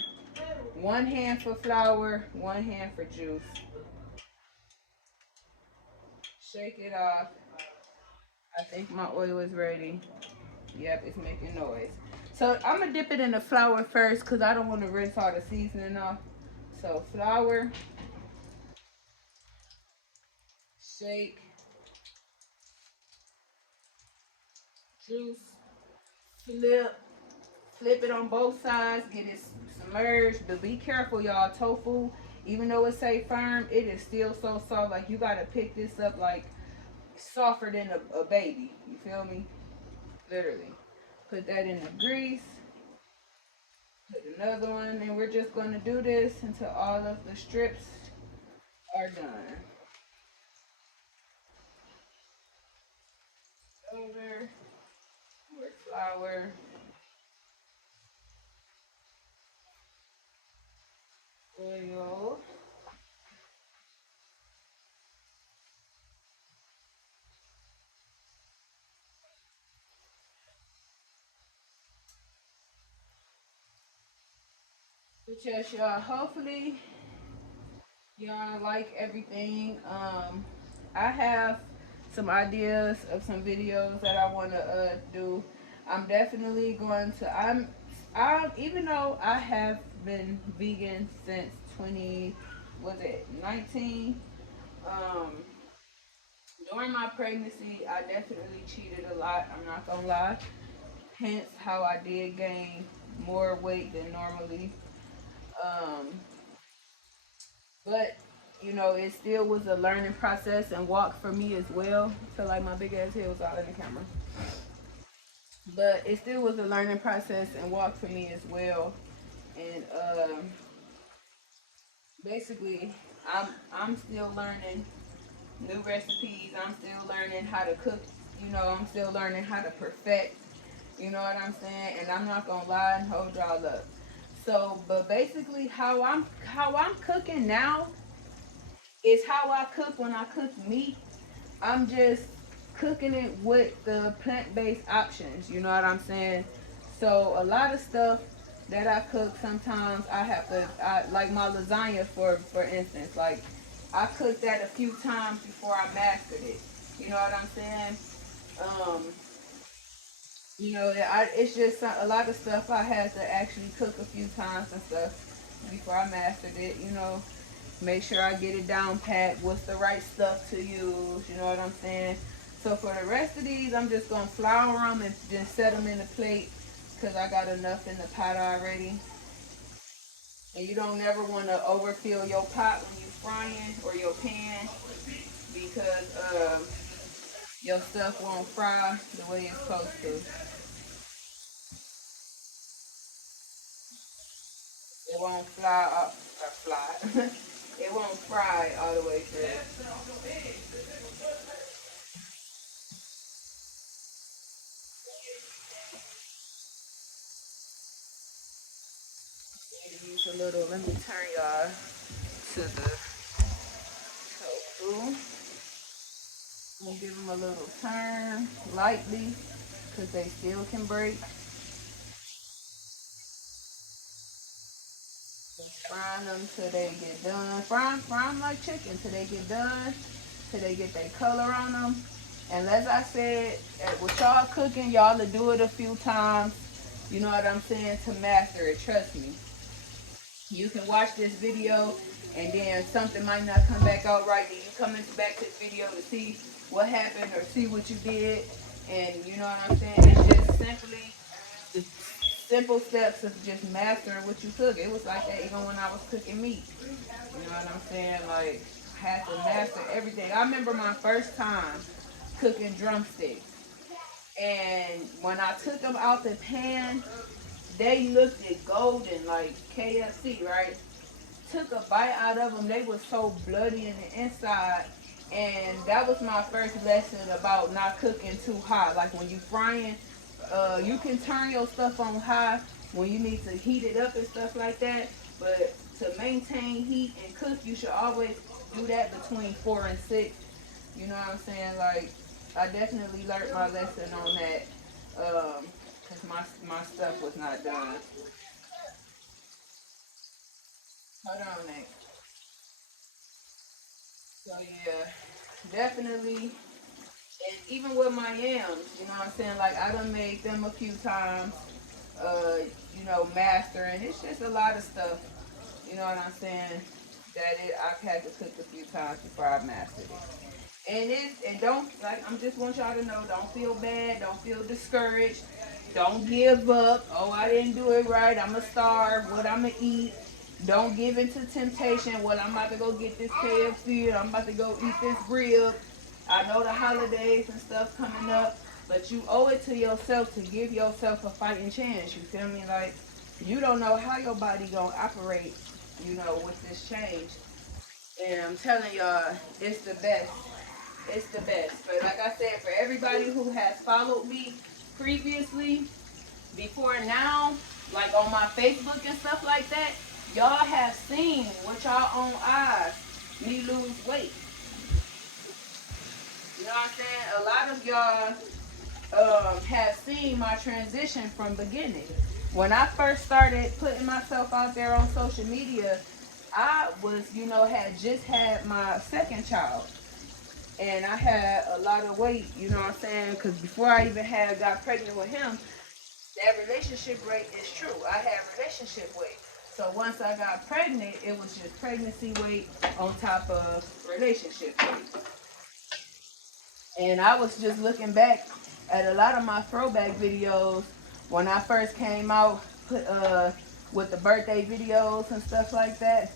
One hand for flour, one hand for juice. Shake it off. I think my oil is ready. Yep, it's making noise. So I'm gonna dip it in the flour first because I don't want to rinse all the seasoning off. So flour, shake, juice, flip, flip it on both sides, get it submerged. But be careful, y'all. Tofu, even though it say firm, it is still so soft. Like you gotta pick this up like softer than a baby. You feel me? Literally. Put that in the grease. Put another one, and we're just going to do this until all of the strips are done. Over, more flour, oil. But yes, y'all, hopefully y'all like everything. I have some ideas of some videos that I want to do. I'm definitely going to. I even though I have been vegan since 20, was it 19? Um, During my pregnancy, I definitely cheated a lot. I'm not gonna lie. Hence how I did gain more weight than normally. Um, but you know, it still was a learning process and walk for me as well. So like my big ass head was all in the camera. But it still was a learning process and walk for me as well. And basically, I'm still learning new recipes. I'm still learning how to cook. You know, I'm still learning how to perfect. You know what I'm saying? And I'm not gonna lie and hold y'all up. So, but basically, how I'm cooking now is how I cook when I cook meat. I'm just cooking it with the plant-based options. You know what I'm saying? So a lot of stuff that I cook, sometimes I have to, like my lasagna for instance. Like I cooked that a few times before I mastered it. You know what I'm saying? Um, it's just a lot of stuff I had to actually cook a few times and stuff before I mastered it. Make sure I get it down pat. What's the right stuff to use? You know what I'm saying? So for the rest of these, I'm just gonna flour them and just set them in the plate because I got enough in the pot already. And you don't never want to overfill your pot when you're frying or your pan because your stuff won't fry the way it's supposed to. It won't fly. It won't fry all the way through. Use a little. Let me turn y'all to the tofu. I'm give them a little turn lightly because they still can break. Just frying them till they get done. Fry them like chicken till they get done, till they get their color on them. And as I said, with y'all cooking, y'all to do it a few times. You know what I'm saying? To master it, trust me. You can watch this video and then something might not come back out right. Then you come back to the video to see what happened or see what you did. And you know what I'm saying? It's just simply the simple steps of just mastering what you cook. It was like that even when I was cooking meat. You know what I'm saying? Like, I had to master everything. I remember my first time cooking drumsticks. And when I took them out the pan, they looked at golden like KFC, right? Took a bite out of them. They were so bloody in the inside. And that was my first lesson about not cooking too hot. Like when you frying, you can turn your stuff on high when you need to heat it up and stuff like that. But to maintain heat and cook, you should always do that between 4 and 6. You know what I'm saying? Like I definitely learned my lesson on that. Cause my stuff was not done. Hold on, Nick. So yeah, definitely. And even with my yams, you know what I'm saying? Like I done made them a few times. Uh, mastering. It's just a lot of stuff. You know what I'm saying? I've had to cook a few times before I mastered it. And don't like I'm just want y'all to know, don't feel bad, don't feel discouraged, don't give up. Oh, I didn't do it right, I'ma starve, what I'ma eat. Don't give into temptation. Well, I'm about to go get this KFC, I'm about to go eat this rib. I know the holidays and stuff coming up, but you owe it to yourself to give yourself a fighting chance. You feel me? Like you don't know how your body gonna operate, with this change. And I'm telling y'all, it's the best. It's the best. But like I said, for everybody who has followed me previously, before now, like on my Facebook and stuff like that, y'all have seen with y'all own eyes me lose weight. You know what I'm saying? A lot of y'all have seen my transition from beginning. When I first started putting myself out there on social media, I was, had just had my second child. and I had a lot of weight, you know what I'm saying? Because before I even got pregnant with him, that relationship rate is true. I had relationship weight. So once I got pregnant, it was just pregnancy weight on top of relationship weight. And I was just looking back at a lot of my throwback videos when I first came out, with the birthday videos and stuff like that.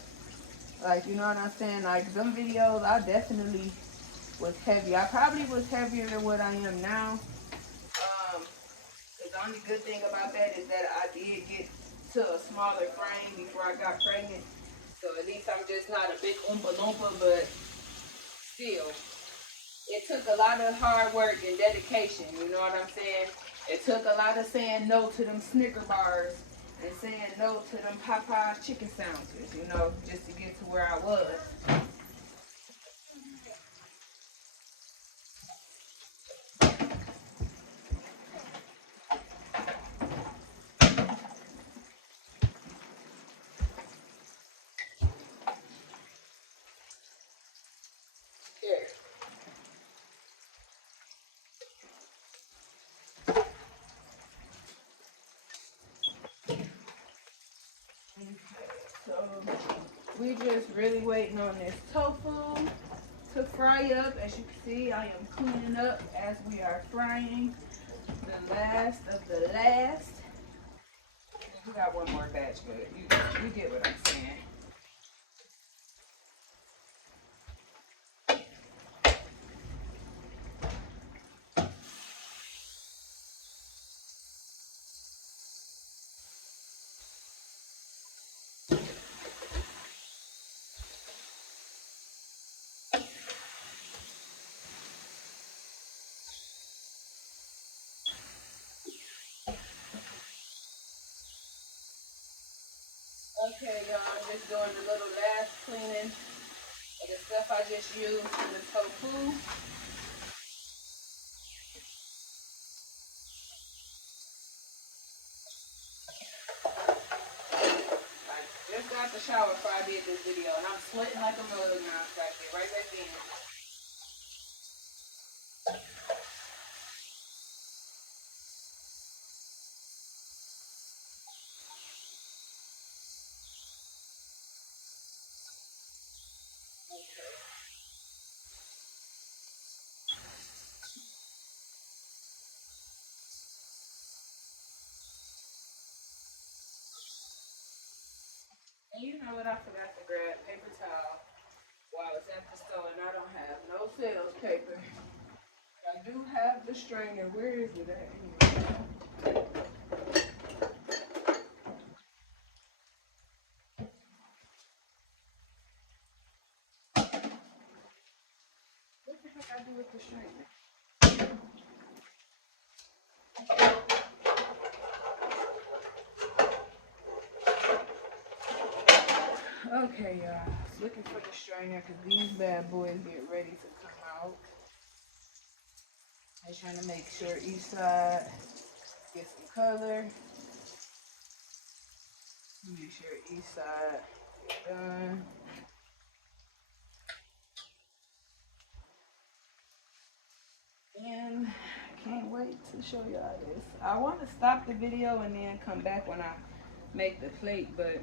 Like, you know what I'm saying? Like, them videos, I definitely was heavy. I probably was heavier than what I am now. The only good thing about that is that I did get to a smaller frame before I got pregnant. So at least I'm just not a big oompa loompa, but still, it took a lot of hard work and dedication, you know what I'm saying? It took a lot of saying no to them Snicker bars and saying no to them Popeyes chicken sandwiches, you know, just to get to where I was. Here. Okay, so we just really waiting on this tofu to fry up. As you can see, I am cleaning up as we are frying the last of the last. We got one more batch, but you get what I'm saying. Okay, y'all, I'm just doing the little last cleaning of the stuff I just used for the tofu. I just got the shower before I did this video, and I'm sweating like a mug now. So I get right back in. And you know what? I forgot to grab paper towel while I was at the store, and I don't have no sales paper. I do have the strainer. Where is it at? What the heck I do with the strainer? Okay, y'all. Looking for the strainer because these bad boys get ready to come out. I'm trying to make sure each side gets some color. Make sure each side is done. And I can't wait to show y'all this. I want to stop the video and then come back when I make the plate, but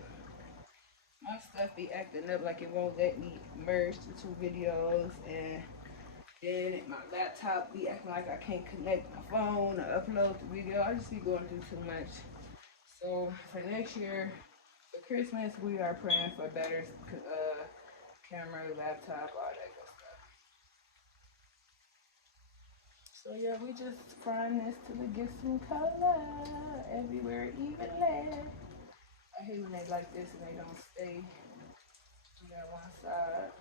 my stuff be acting up like it won't let me merge the two videos, and then my laptop be acting like I can't connect my phone or upload the video. I just be going through too much. So for next year, for Christmas, we are praying for better camera, laptop, all that good stuff. So yeah, we just frying this till it gets some color everywhere evenly. I hate when they like this and they don't stay on that one side.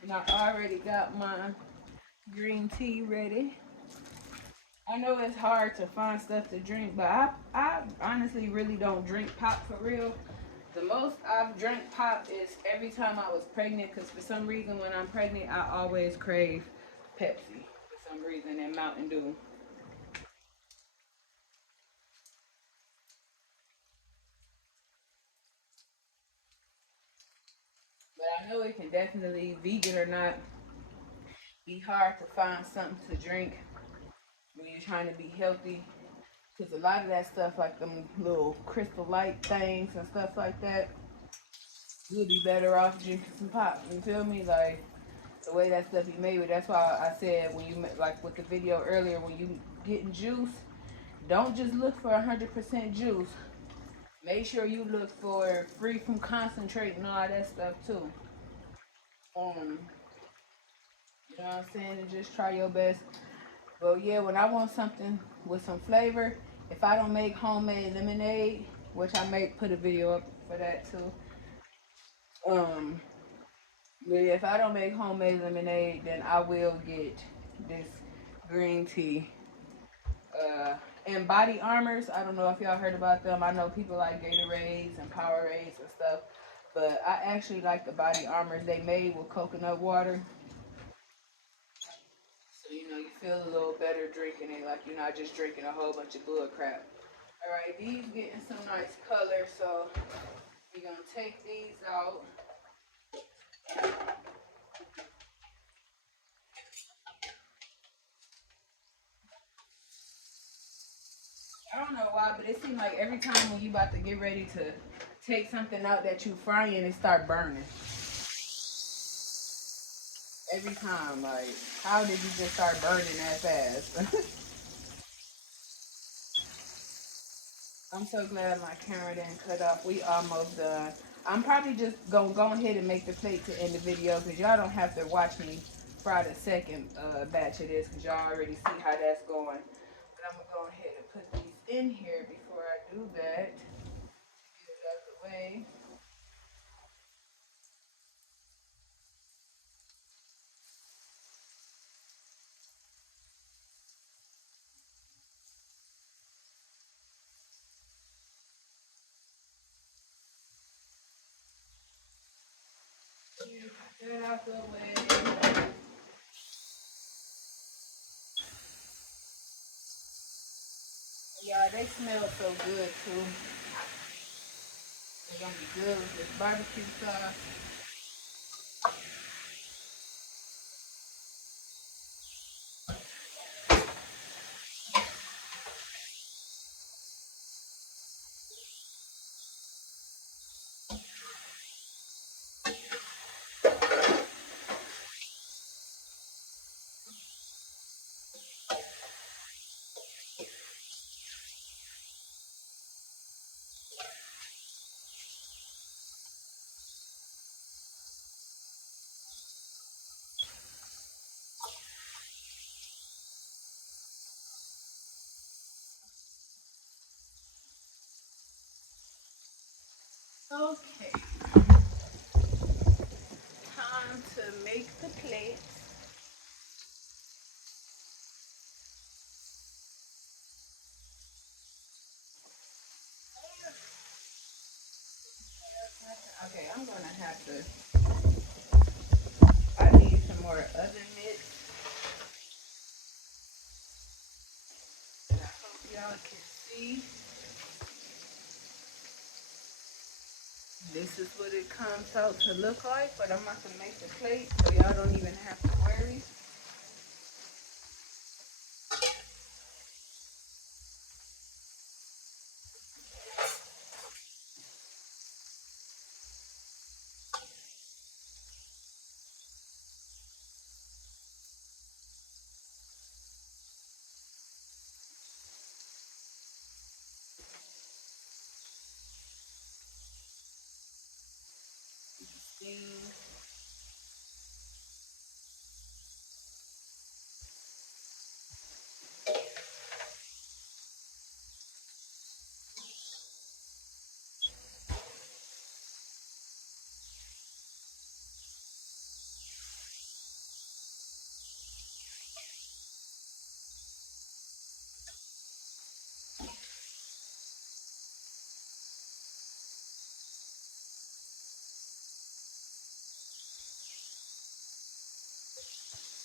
And I already got my green tea ready. I know it's hard to find stuff to drink, but I honestly really don't drink pop for real. The most I've drank pop is every time I was pregnant, because for some reason when I'm pregnant, I always crave Pepsi for some reason and Mountain Dew. But I know it can definitely, vegan or not, be hard to find something to drink when you're trying to be healthy. Because a lot of that stuff, like them little crystal light things and stuff like that, you'll be better off drinking some pop. You feel me? Like the way that stuff be made with. That's why I said when you like with the video earlier, when you getting juice, don't just look for 100% juice. Make sure you look for free from concentrate and all that stuff too. Um, you know what I'm saying? And just try your best. But yeah, when I want something with some flavor, if I don't make homemade lemonade, which I may put a video up for that too. Um, but if I don't make homemade lemonade, then I will get this green tea. Uh, and body armors. I don't know if y'all heard about them. I know people like Gatorades and Powerades and stuff, but I actually like the body armors. They made with coconut water, so you know you feel a little better drinking it. Like you're not just drinking a whole bunch of bull crap. All right, these getting some nice color, so we're gonna take these out. I don't know why, but it seems like every time when you about to get ready to take something out that you frying, it start burning. Every time, like, how did you just start burning that fast? I'm so glad my camera didn't cut off. We almost done. I'm probably just gonna go ahead and make the plate to end the video because y'all don't have to watch me fry the second batch of this because y'all already see how that's going. But I'm gonna go ahead and put these in here before I do that. Get it out the way. Get it out the way. Yeah, they smell so good too. They're gonna be good with this barbecue sauce. Okay, time to make the plate. Okay, I'm gonna have to. I need some more oven mitts. I hope y'all can see. This is what it comes out to look like, but I'm not gonna make the plate so y'all don't even have to worry.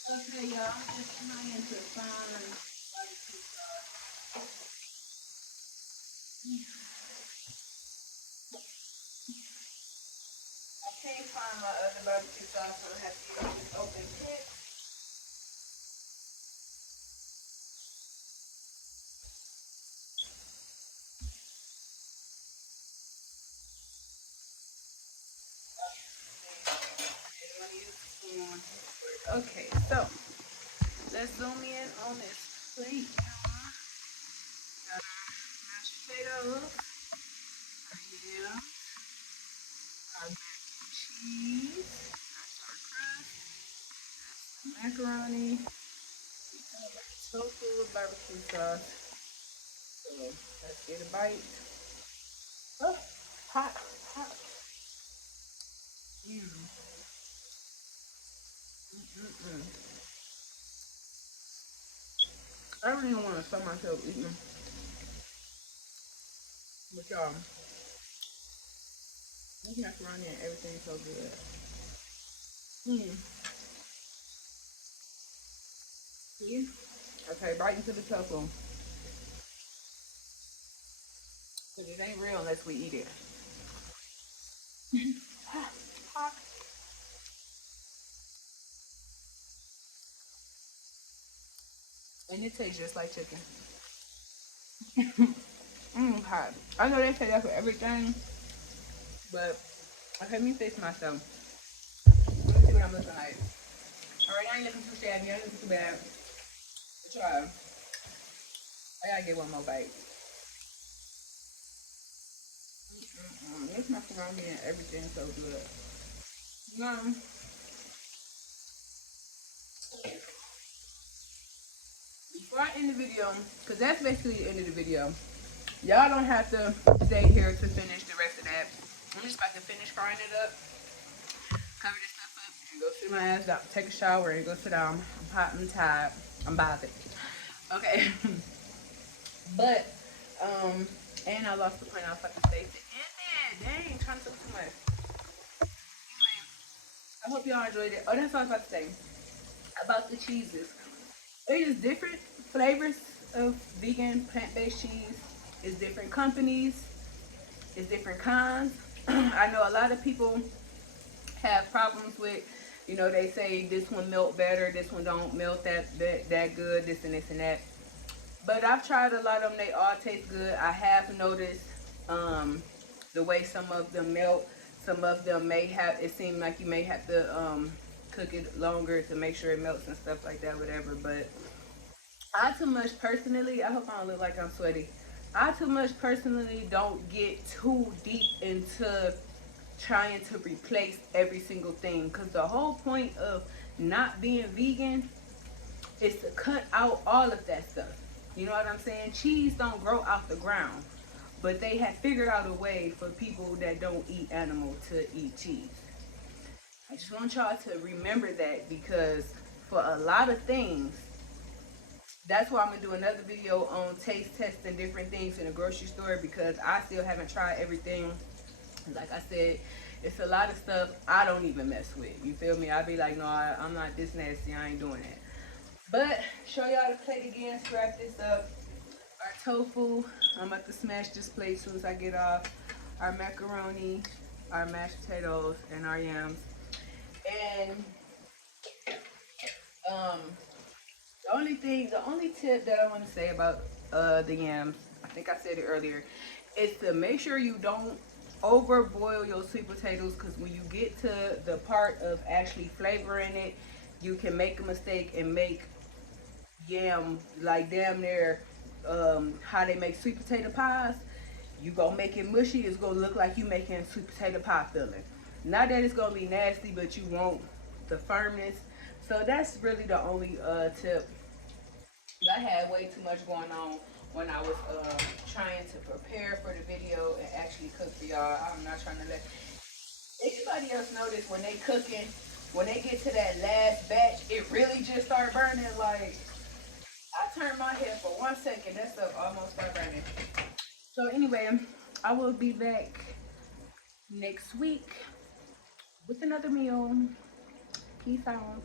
Okay, y'all, I'm just trying to find barbecue sauce. I can't find my other barbecue sauce, so I have to use this open kit. Okay, so let's zoom in on this plate. Mashed potatoes, yeah, our mac and cheese, our crust, macaroni, tofu with barbecue sauce. So let's get a bite. Oh, hot, hot. Mm. Mm-mm-mm. I don't even want to stop myself eating them. But y'all, this macaroni and everything so good. Mm. See? Okay, bite into the tofu. Because it ain't real unless we eat it. And it tastes just like chicken. Hot. I know they say that for everything, but okay, let me fix myself. Let me see what I'm looking like. Alright, I ain't looking too shabby, I ain't looking too bad. But y'all, I gotta get one more bite. This macaroni and everything so good. Um, Before I end the video, because that's basically the end of the video. Y'all don't have to stay here to finish the rest of that. I'm just about to finish frying it up, cover this stuff up, and go sit my ass down, take a shower, and go sit down. I'm hot, I'm tired, I'm bothered. Okay. But, and I lost the point I was about to say. And then, dang, trying to do too much. Anyway, I hope y'all enjoyed it. Oh, that's what I was about to say about the cheeses. It is different flavors of vegan plant-based cheese. It's different companies. It's different kinds. I know a lot of people have problems with, they say this one melt better, this one don't melt that good, this and this and that. But I've tried a lot of them. They all taste good. I have noticed the way some of them melt. Some of them may have. It seems like you may have to cook it longer to make sure it melts and stuff like that, whatever. But I too much personally. I hope I don't look like I'm sweaty. I too much personally don't get too deep into trying to replace every single thing, because the whole point of not being vegan is to cut out all of that stuff. You know what I'm saying? Cheese don't grow out the ground, but they have figured out a way for people that don't eat animal to eat cheese. I just want y'all to remember that, because for a lot of things, that's why I'm gonna do another video on taste testing different things in the grocery store, because I still haven't tried everything. Like I said, it's a lot of stuff I don't even mess with. You feel me? I'd be like, no, I'm not this nasty. I ain't doing that. But show y'all the plate again. Scrap this up. Our tofu. I'm about to smash this plate as soon as I get off. Our macaroni, our mashed potatoes, and our yams. And um, the only tip that I want to say about the yams, I think I said it earlier, is to make sure you don't over boil your sweet potatoes, because when you get to the part of actually flavoring it, you can make a mistake and make yam like damn near how they make sweet potato pies. You gonna make it mushy, it's gonna look like you making sweet potato pie filling. Not that it's gonna be nasty, but you want the firmness. So that's really the only tip. I had way too much going on when I was trying to prepare for the video and actually cook for y'all. I'm not trying to let anybody else notice when they cooking, when they get to that last batch, it really just start burning. Like, I turned my head for 1 second, that stuff almost started burning. So anyway, I will be back next week with another meal. Peace out.